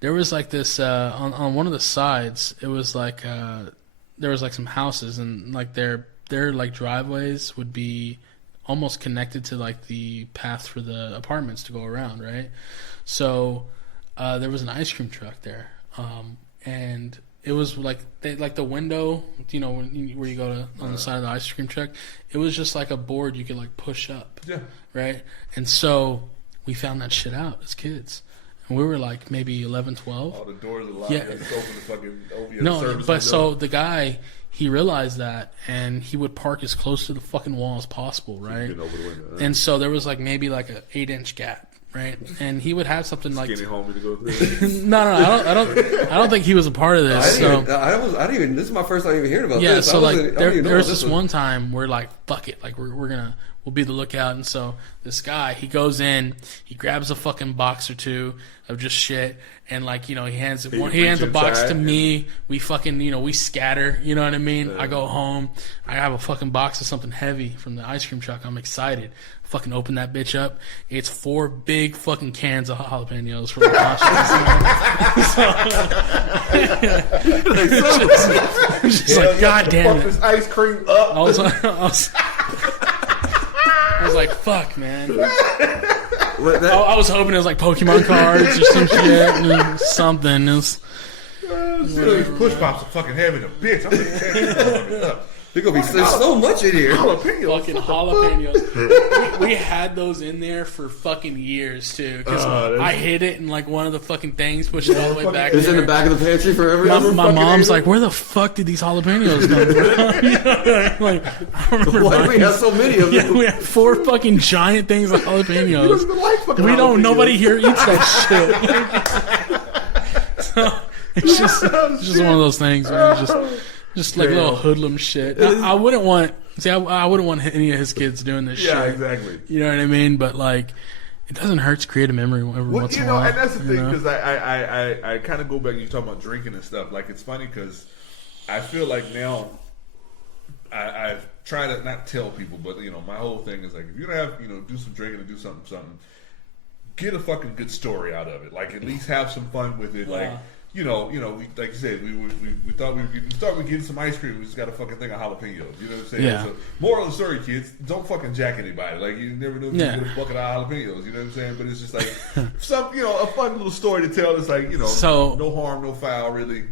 there was like this on one of the sides. It was like there was like some houses, and like their like driveways would be almost connected to like the path for the apartments to go around, right? So there was an ice cream truck there, and it was like the window, where you go to on the side of the ice cream truck. It was just like a board you could like push up, right? And so we found that shit out as kids. And we were like maybe 11, 12. All the doors are locked. Yeah. Just open the fucking no, but so the guy, he realized that, and he would park as close to the fucking wall as possible, right? And so there was like maybe like an 8-inch gap, right? And he would have something like skinny homie to go through. No, I don't think he was a part of this. I didn't even. This is my first time even hearing about this. Yeah, so like there was this one time where like fuck it, like we'll be the lookout, and so this guy, he goes in, he grabs a fucking box or two of just shit, and like he hands the box to me. We fucking we scatter. You know what I mean? I go home. I have a fucking box of something heavy from the ice cream truck. I'm excited. Fucking open that bitch up. It's 4 big fucking cans of jalapenos for the just like God damn it! This ice cream up. I was like, fuck, man. I was hoping it was like Pokemon cards or some shit. Something. Push pops are fucking heavy to bitch. I'm like, there's so much in here. Jalapenos. Fucking jalapenos. We had those in there for fucking years too. Because I hid it in like one of the fucking things, pushed it all the way back. It's in the back of the pantry forever. My mom's like, "Where the fuck did these jalapenos come from?" Like, I don't remember. Why do we have so many of them? Yeah, we have 4 fucking giant things of jalapenos. We don't. Nobody here eats that shit. So it's just one of those things where you just like little hoodlum shit. I wouldn't want any of his kids doing this shit. Yeah, exactly. You know what I mean? But like, it doesn't hurt to create a memory every once in a while. And that's the thing, because I kind of go back. You talk about drinking and stuff. Like, it's funny because I feel like now I've tried to not tell people, but my whole thing is like, if you don't have do some drinking and do something, get a fucking good story out of it. Like, at least have some fun with it. Like. We, like you said, we thought we start with getting some ice cream. We just got a fucking thing of jalapenos. You know what I'm saying? Yeah. So, moral of the story, kids, don't fucking jack anybody. Like, you never know if you get a bucket of jalapenos. You know what I'm saying? But it's just like some, a fun little story to tell. It's like, so, no harm, no foul, really.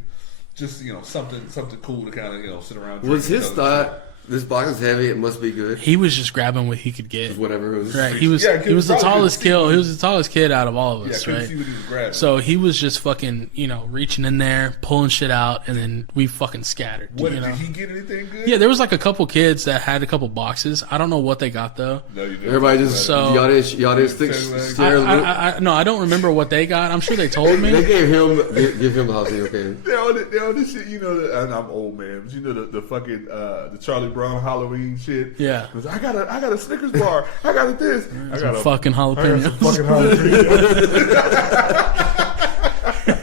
Just something cool to kind of sit around. Was his thought? This box is heavy. It must be good. He was just grabbing what he could get. Whatever it was. Right. He was the tallest kid. He was the tallest kid out of all of us, right? See what he was grabbing. So he was just fucking, reaching in there, pulling shit out, and then we fucking scattered. Did he get anything good? Yeah, there was like a couple kids that had a couple boxes. I don't know what they got though. No, you didn't. Everybody just y'all didn't stare. No, I don't remember what they got. I'm sure they told me. They gave him give him the jalapeno can. They're on this shit, and I'm old man, but the fucking the Charlie Brown Halloween shit. Yeah. I got a Snickers bar. I got a this. I got fucking jalapenos.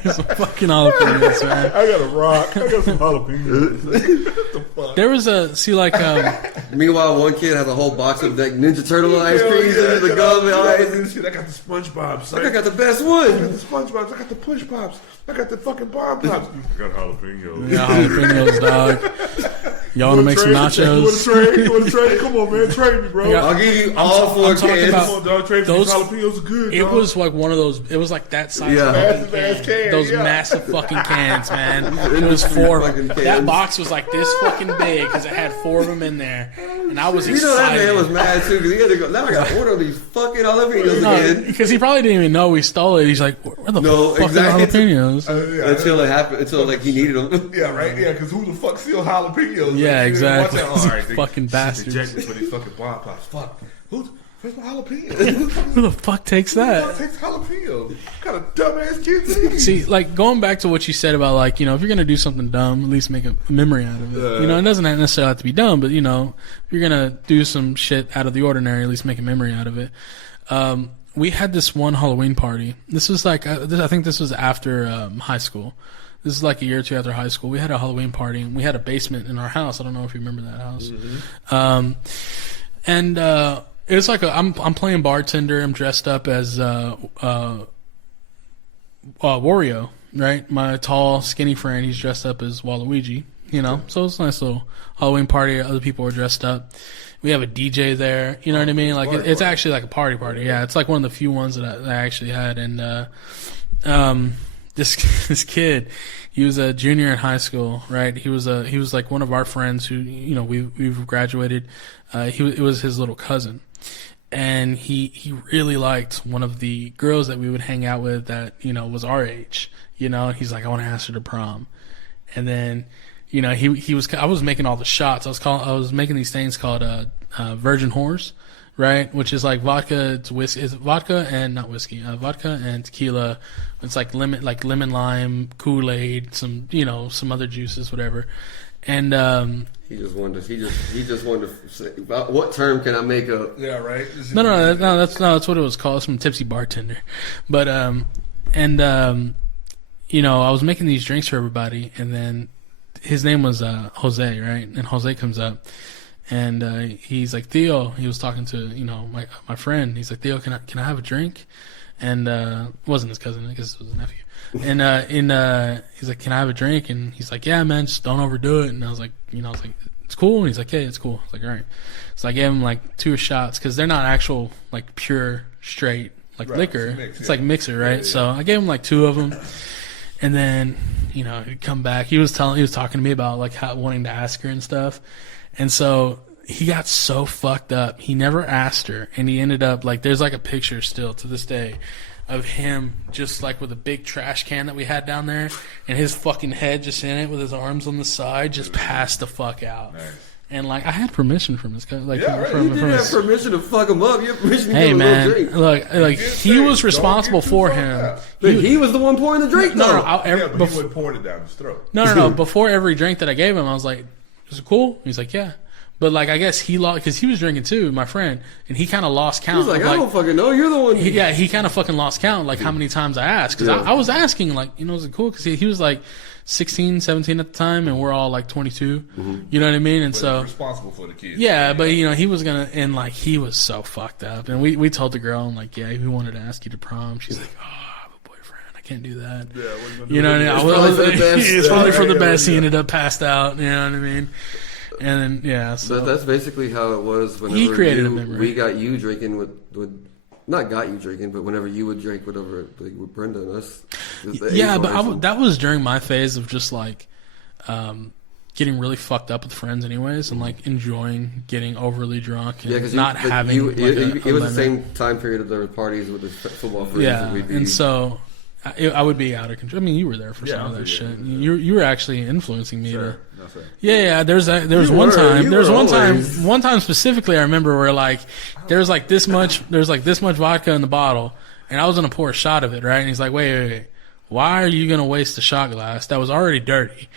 Some fucking jalapenos, man. I got a rock. I got some jalapenos. What the fuck? There was Meanwhile, one kid has a whole box of like Ninja Turtle ice creams and the gum ice. I got the SpongeBob. I got the best one. I got the SpongeBobs. I got the Push Pops. I got the fucking Bomb Pops. I got jalapenos. Yeah, jalapenos, dog. Y'all want to make some nachos? You want to trade? Come on, man. Trade me, bro. Yeah. I'll give you all 4 cans. Come on, dog. Trade me. Jalapenos are good, It dog. was like one of those. It was like that size. Yeah. Fucking Massive-ass can, those yeah. massive fucking cans, man. It was 4. Fucking cans. That box was like this fucking big because it had 4 of them in there, and I was You excited. know that man was mad too because he had to go. Now I got to order these fucking jalapenos again. Because he probably didn't even know we stole it. He's like, "Where the fuck exactly. are the jalapenos?" Until it happened. Until like he needed them. Yeah, right. Yeah, because who the fuck steal jalapenos? Yeah, Like, exactly. watch out. All right, Fucking bastards. Ejected for these fucking Bomb Pops. Fuck. Where's my jalapenos? Who the fuck takes Who the that? fuck takes jalapenos? What kind of dumbass kids are these? See, like going back to what you said about like, if you're gonna do something dumb, at least make a memory out of it. It doesn't necessarily have to be dumb, but if you're gonna do some shit out of the ordinary, at least make a memory out of it. We had this one Halloween party. This was like, I think this was after high school. This is like a year or 2 after high school. We had a Halloween party, and we had a basement in our house. I don't know if you remember that house. Mm-hmm. And it was like I'm playing bartender. I'm dressed up as Wario, right? My tall, skinny friend, he's dressed up as Waluigi. So it's a nice little Halloween party. Other people are dressed up. We have a DJ there. You know what I mean? Like it's actually like a party. Yeah, it's like one of the few ones that I actually had. And this kid, he was a junior in high school, right? He was like one of our friends who we've graduated. It was his little cousin, and he really liked one of the girls that we would hang out with that was our age. And he's like, I want to ask her to prom, and then. I was making all the shots. I was making these things called Virgin Whores, right? Which is like vodka, it's vodka and not whiskey, vodka and tequila. It's like lemon lime, Kool-Aid, some other juices, whatever. And He just wanted to say, what term can I make up? Yeah, right. No, that's what it was called. It's from Tipsy Bartender, but I was making these drinks for everybody, and then. His name was Jose, right? And Jose comes up, and he's like, Theo. He was talking to my friend. He's like, Theo, can I have a drink? And it wasn't his cousin, I guess it was a nephew. And he's like, can I have a drink? And he's like, yeah, man, just don't overdo it. And I was like, it's cool. And he's like, yeah, it's cool. I was like, all right. So I gave him like 2 shots because they're not actual like pure straight like liquor. It's like mixer, right? Yeah. So I gave him like 2 of them. And then, he'd come back. He was talking to me about like wanting to ask her and stuff. And so he got so fucked up. He never asked her, and he ended up like there's like a picture still to this day of him just like with a big trash can that we had down there, and his fucking head just in it with his arms on the side, just passed the fuck out. Nice. And like I had permission from this guy. Like you didn't have permission to fuck him up. You have permission to give him a little drink. Like he was responsible for him. He was the one pouring the drink. But he wasn't pouring it down his throat. No. Before every drink that I gave him, I was like, "Is it cool?" He's like, "Yeah." But like I guess he lost because he was drinking too, my friend, and he kind of lost count. He's like, I don't fucking know. You're the one. He kind of fucking lost count. Like how many times I asked because I was asking like is it cool? Because he was like 16, 17 at the time, and we're all like 22. Mm-hmm. You know what I mean? And so responsible for the kids. Yeah, but he was gonna, and like he was so fucked up. And we told the girl, and like, yeah, we wanted to ask you to prom. She's like, oh, I have a boyfriend. I can't do that. Yeah, what are you gonna do? It's probably for the best. It's probably for the best. He ended up passed out. You know what I mean? And then so that's basically how it was. Whenever he created a memory. We got you drinking with. Not got you drinking, but whenever you would drink whatever like with Brenda and us. Yeah, but that was during my phase of just like, getting really fucked up with friends anyways, and like enjoying getting overly drunk and because not having. It was the same time period of the parties with the football friends. Yeah, that we'd be, and so I would be out of control. I mean, you were there for some of that shit. You were actually influencing me to. No, sir. Yeah. There was one time specifically I remember where like there's like this much vodka in the bottle, and I was gonna pour a shot of it, right? And he's like, wait, why are you gonna waste a shot glass that was already dirty?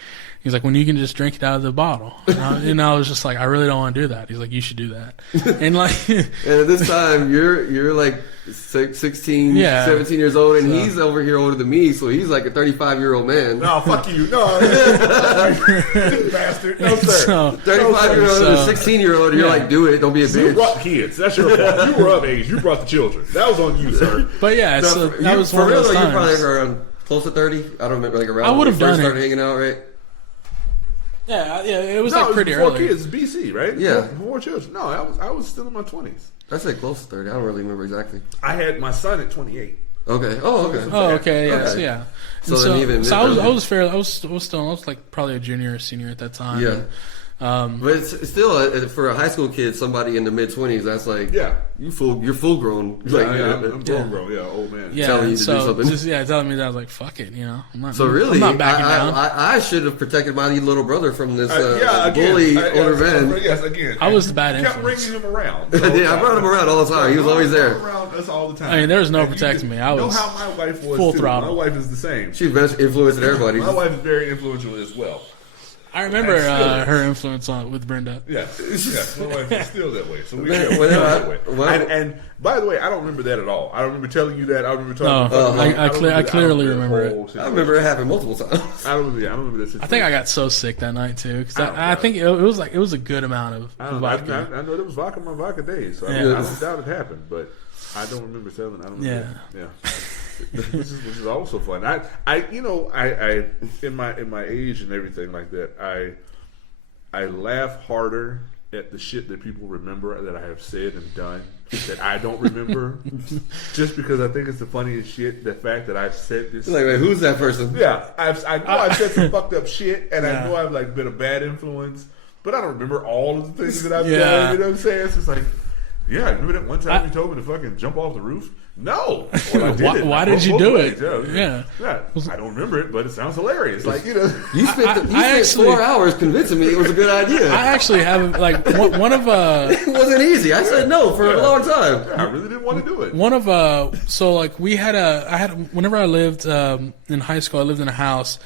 He's like, when you can just drink it out of the bottle. And I was just like, I really don't want to do that. He's like, you should do that. And like, and at this time, you're like 16, 17 years old, and he's over here older than me, so he's like a 35-year-old man. No, fuck you. No, bastard. No, sir. So, 35-year-old and a 16-year-old, you're like, do it. Don't be a bitch. You brought kids. That's your fault. You were of age. You brought the children. That was on you, sir. But yeah, so that was one of those times. You probably around close to 30. I don't remember, like around. I would have done it. Started hanging out, right? Yeah, it was like pretty early. early. Kids, BC, right? Yeah, 4 children. No, I was still in my 20s. I said close to 30. I don't really remember exactly. I had my son at 28. Okay. Oh, okay. Oh, okay. Yes, okay. yeah. So I was like probably a junior or senior at that time. Yeah. But it's still for a high school kid, somebody in the mid-20s, that's like, you're full grown. I'm grown, old man. Yeah, telling you to do something. Telling me that I was like, fuck it, I'm not backing down. I should have protected my little brother from this bully older man. Yes, again. I was the bad influence. Kept bringing him around. I brought him around all the time. He was always there. Around us all the time. I mean, there was no protecting me. I was know how my wife was full too. throttle. My wife is the same. She influenced everybody. My wife is very influential as well. I remember her influence with Brenda. Yes. My wife is still that way. So we that way. And by the way, I don't remember that at all. I don't remember telling you that. I don't remember talking about I clearly remember it. I remember it happened multiple times. I don't remember that situation. I think I got so sick that night too, because I think it was a good amount of vodka. I know there was vodka on my vodka days, so I don't doubt it happened, but I don't remember selling. I don't remember. Yeah. which is also fun. I in my age and everything like that, I laugh harder at the shit that people remember that I have said and done that I don't remember, just because I think it's the funniest shit. The fact that I've said this, like, wait, who's that person? Yeah, I know I've said some fucked up shit, and I know I've like been a bad influence, but I don't remember all of the things that I've done. You know what I'm saying? It's just like, yeah, remember that one time you told me to fucking jump off the roof? No. Well, why did you do it? Yeah. I don't remember it, but it sounds hilarious. Like, you spent 4 hours convincing me it was a good idea. I actually have like one of it wasn't easy. I said no for a long time. Yeah, I really didn't want to do it. One of so like I had whenever I lived in high school, I lived in a house.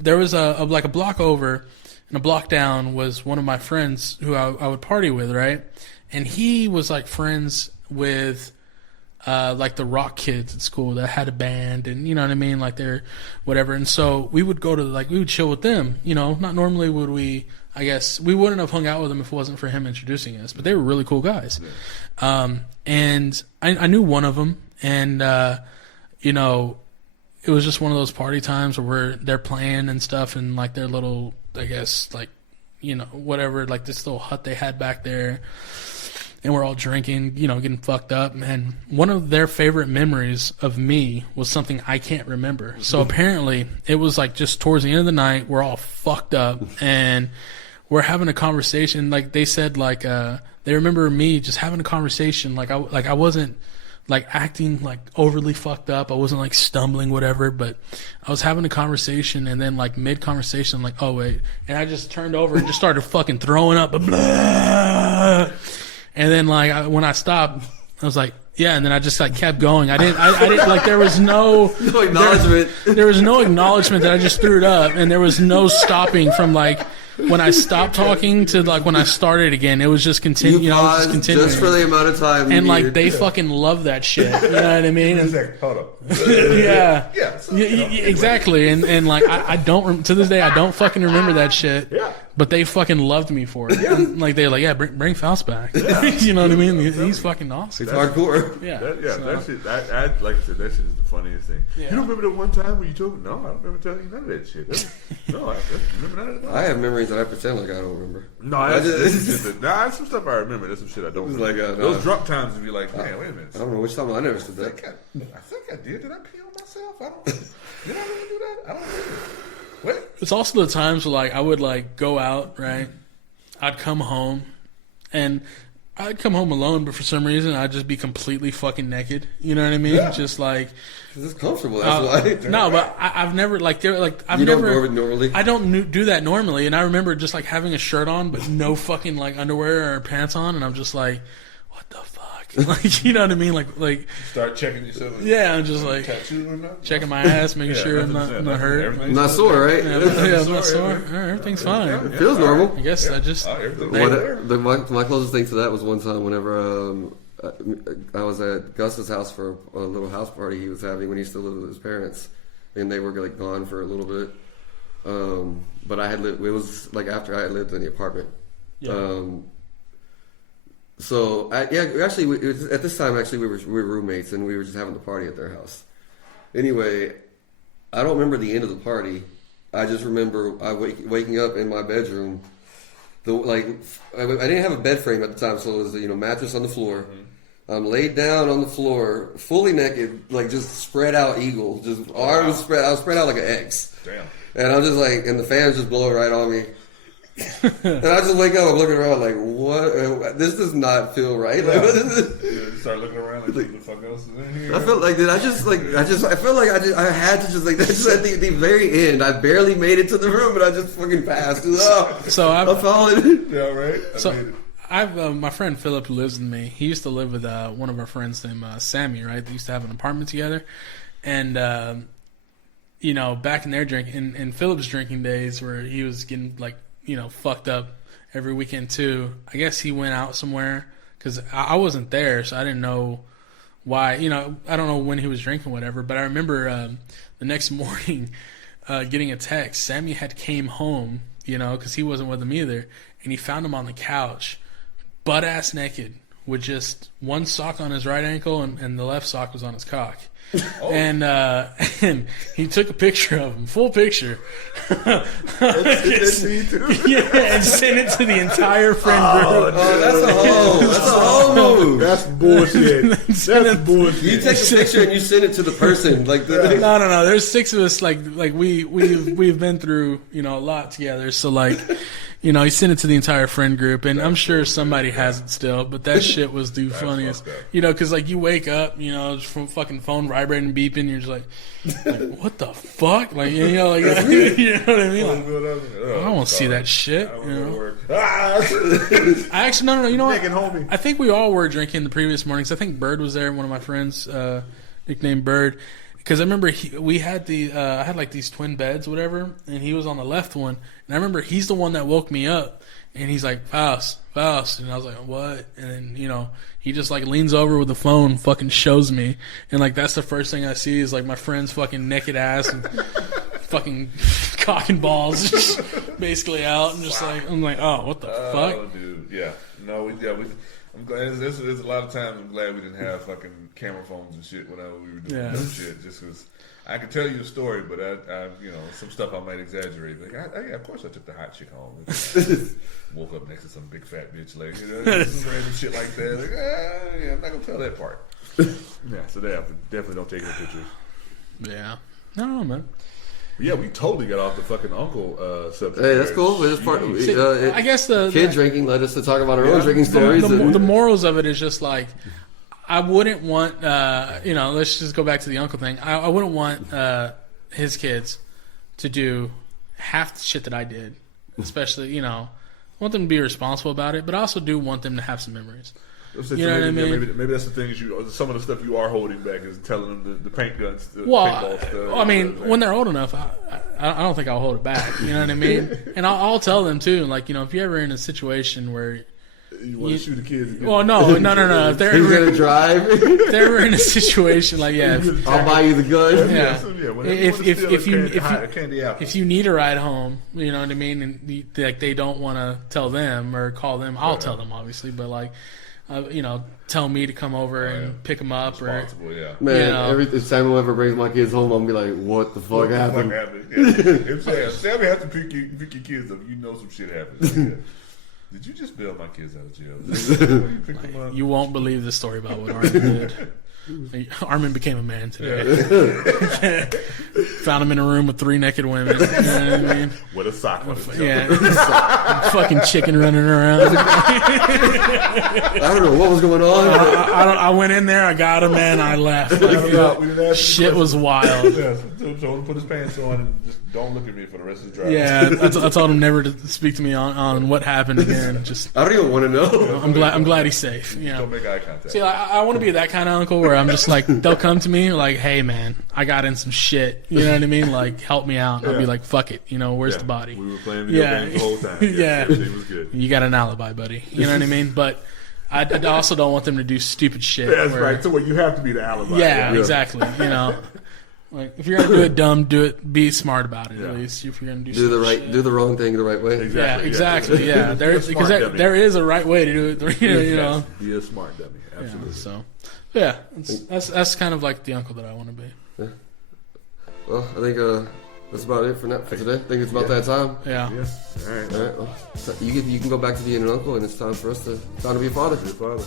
There was a block over and a block down was one of my friends who I would party with, right? And he was like friends with like the rock kids at school that had a band, and you know what I mean, like they're whatever. And so we would go to we would chill with them. Not normally would we. I guess we wouldn't have hung out with them if it wasn't for him introducing us. But they were really cool guys. Yeah. And I knew one of them, and it was just one of those party times where they're playing and stuff, and like their little, I guess, like whatever, like this little hut they had back there. And we're all drinking, getting fucked up. And one of their favorite memories of me was something I can't remember. So apparently it was like just towards the end of the night, we're all fucked up and we're having a conversation. Like they said, like they remember me just having a conversation. Like I wasn't like acting like overly fucked up. I wasn't like stumbling, whatever. But I was having a conversation, and then like mid conversation, I'm like, oh wait, and I just turned over and just started fucking throwing up. Blah. And then like when I stopped, I was like, yeah. And then I just like kept going. I didn't like, there was no acknowledgement. There was no acknowledgement that I just threw it up, and there was no stopping from like when I stopped talking to like when I started again. It was just continuing. Just continuing. Just for the amount of time. And like they fucking love that shit. You know what I mean? And, hold up. Yeah. Exactly. And like I don't to this day I don't fucking remember that shit. Yeah. But they fucking loved me for it. Yeah. Like they're like, yeah, bring Faust back. Yeah. You know what I mean? He's fucking awesome. It's hardcore. Yeah. That shit. Like I said, that shit is the funniest thing. Yeah. You don't remember the one time when you told me? No, I don't remember telling you none of that shit. I remember none of that. I have memories that I pretend like I don't remember. No, that's some stuff I remember. That's some shit I don't remember. Those drunk times would be like, man, wait a minute. I don't know which time I never said that. I think I did. Did I pee on myself? Did I really do that? I don't remember. What? It's also the times where like I would like go out, right? I'd come home, and I'd come home alone, but for some reason I'd just be completely fucking naked. You know what I mean? Yeah. Just like It's comfortable. That's why. no, but I've never like I've You don't never do it normally? I don't do that normally, and I remember just like having a shirt on but no fucking like underwear or pants on, and I'm just like, what the fuck? Like, you know what I mean? Like Start checking yourself. yeah, I'm just like Tattoo or not? checking my ass, making sure I'm not hurt. Everything's Not sore, right? Yeah, I'm not sore. Everything's fine. It feels normal. I guess I just My closest thing to that was one time whenever I was at Gus's house for a little house party he was having when he still lived with his parents, and they were like gone for a little bit. But I had lived. It was like after I had lived in the apartment. yeah. So at this time actually we were roommates and we were just having the party at their house. Anyway, I don't remember the end of the party. I just remember waking up in my bedroom. I didn't have a bed frame at the time, so it was mattress on the floor. Mm-hmm. I'm laid down on the floor, fully naked, like just spread out eagle, just arms spread. I was spread out like an X. Damn. And I'm just like, and the fan's just blowing right on me. And I just wake up, I'm looking around like, what? This does not feel right. Like, what is this? You start looking around like, what the fuck else is in here? I felt like, I felt like I had to just like, that's just at the very end. I barely made it to the room, but I just fucking passed. So I'm falling. Yeah, right? I've my friend Philip who lives with me. He used to live with one of our friends named Sammy, right? They used to have an apartment together, and back in their in Philip's drinking days, where he was getting like fucked up every weekend too. I guess he went out somewhere because I wasn't there, so I didn't know why. I don't know when he was drinking, whatever. But I remember the next morning getting a text. Sammy had came home, because he wasn't with him either, and he found him on the couch, butt ass naked, with just one sock on his right ankle and the left sock was on his cock. Oh. And he took a picture of him, full picture. That's and sent it to the entire friend group. That's a whole move. That's bullshit. That's bullshit. You take a picture and you send it to the person. Like no. There's 6 of us. Like we've been through a lot together. So like. He sent it to the entire friend group, and I'm sure somebody has it still, but that shit was the funniest. Because, like, you wake up, from fucking phone vibrating and beeping, and you're just like, what the fuck? Like, you know what I mean? Like, I don't want to see that shit, I actually, no, you know what? I think we all were drinking the previous mornings. I think Bird was there, one of my friends, nicknamed Bird. Because I remember we had I had like these twin beds, whatever, and he was on the left one. And I remember he's the one that woke me up, and he's like, Faust. And I was like, what? And then, he just like leans over with the phone, fucking shows me. And like, that's the first thing I see is like my friend's fucking naked ass and fucking cock and balls just basically out. And just like, I'm like, oh, what the fuck? Oh, dude. Yeah. No, I'm glad. There's a lot of times I'm glad we didn't have fucking camera phones and shit whenever we were doing that shit. Just because I could tell you a story, but I some stuff I might exaggerate. Like, of course I took the hot chick home. Woke up next to some big fat bitch, like some random shit like that. Like, I'm not gonna tell that part. Yeah, so definitely don't take any pictures. Yeah, no, man. Yeah, we totally got off the fucking uncle subject. Hey, that's cool. It's part, I guess the kid drinking led us to talk about our own drinking stories. The morals of it is just like, I wouldn't want, let's just go back to the uncle thing. I wouldn't want his kids to do half the shit that I did, especially, I want them to be responsible about it, but I also do want them to have some memories. You know what I mean? Maybe that's the thing is some of the stuff you are holding back is telling them the paint guns. Paintball stuff. I mean, when they're old enough, I don't think I'll hold it back. You know what I mean? And I'll tell them too. Like, if you're ever in a situation where you want to shoot the kids. Well, no. If they're He's gonna drive. If they're ever in a situation like I'll buy you the gun. Yeah. If you need a ride home, you know what I mean, and they don't want to tell them or call them, I'll tell them obviously, but like. Tell me to come over and pick them up. Man, every time I ever brings my kids home, I'm gonna be like, what the fuck happened? If Sammy has to pick your kids up, some shit happened. Did you just bail my kids out of jail? You won't believe the story about what Arden did. Armin became a man today. Found him in a room with 3 naked women. You know what I mean? With a sock on his jumper. Yeah. Fucking chicken running around. I don't know what was going on. I went in there, I got him, and I left. We didn't ask Shit was wild. Yeah, so told him to put his pants on and just don't look at me for the rest of the drive. Yeah, I told him never to speak to me on what happened again. Just I don't even want to know. I'm glad he's safe. You know. Don't make eye contact. See, I want to be that kind of uncle where I'm just like, they'll come to me like, hey man, I got in some shit. You know what I mean? Like, help me out. And I'll be like, fuck it. You know, where's the body? We were playing video games the whole time. Yeah, everything was good. You got an alibi, buddy. You know what I mean? But I also don't want them to do stupid shit. That's right. So you have to be the alibi. Yeah, exactly. You know, like if you're gonna do it dumb, do it. Be smart about it. At least if you're gonna do the wrong thing the right way. Exactly. Yeah. There is a right way to do it. You know. Be a smart dummy. Absolutely. So, yeah, that's kind of like the uncle that I want to be. Yeah. Well, I think that's about it for today. I think it's about that time. Yeah. All right. All right. Well, so you can go back to being an uncle, and it's time for us to be a father. Be a father.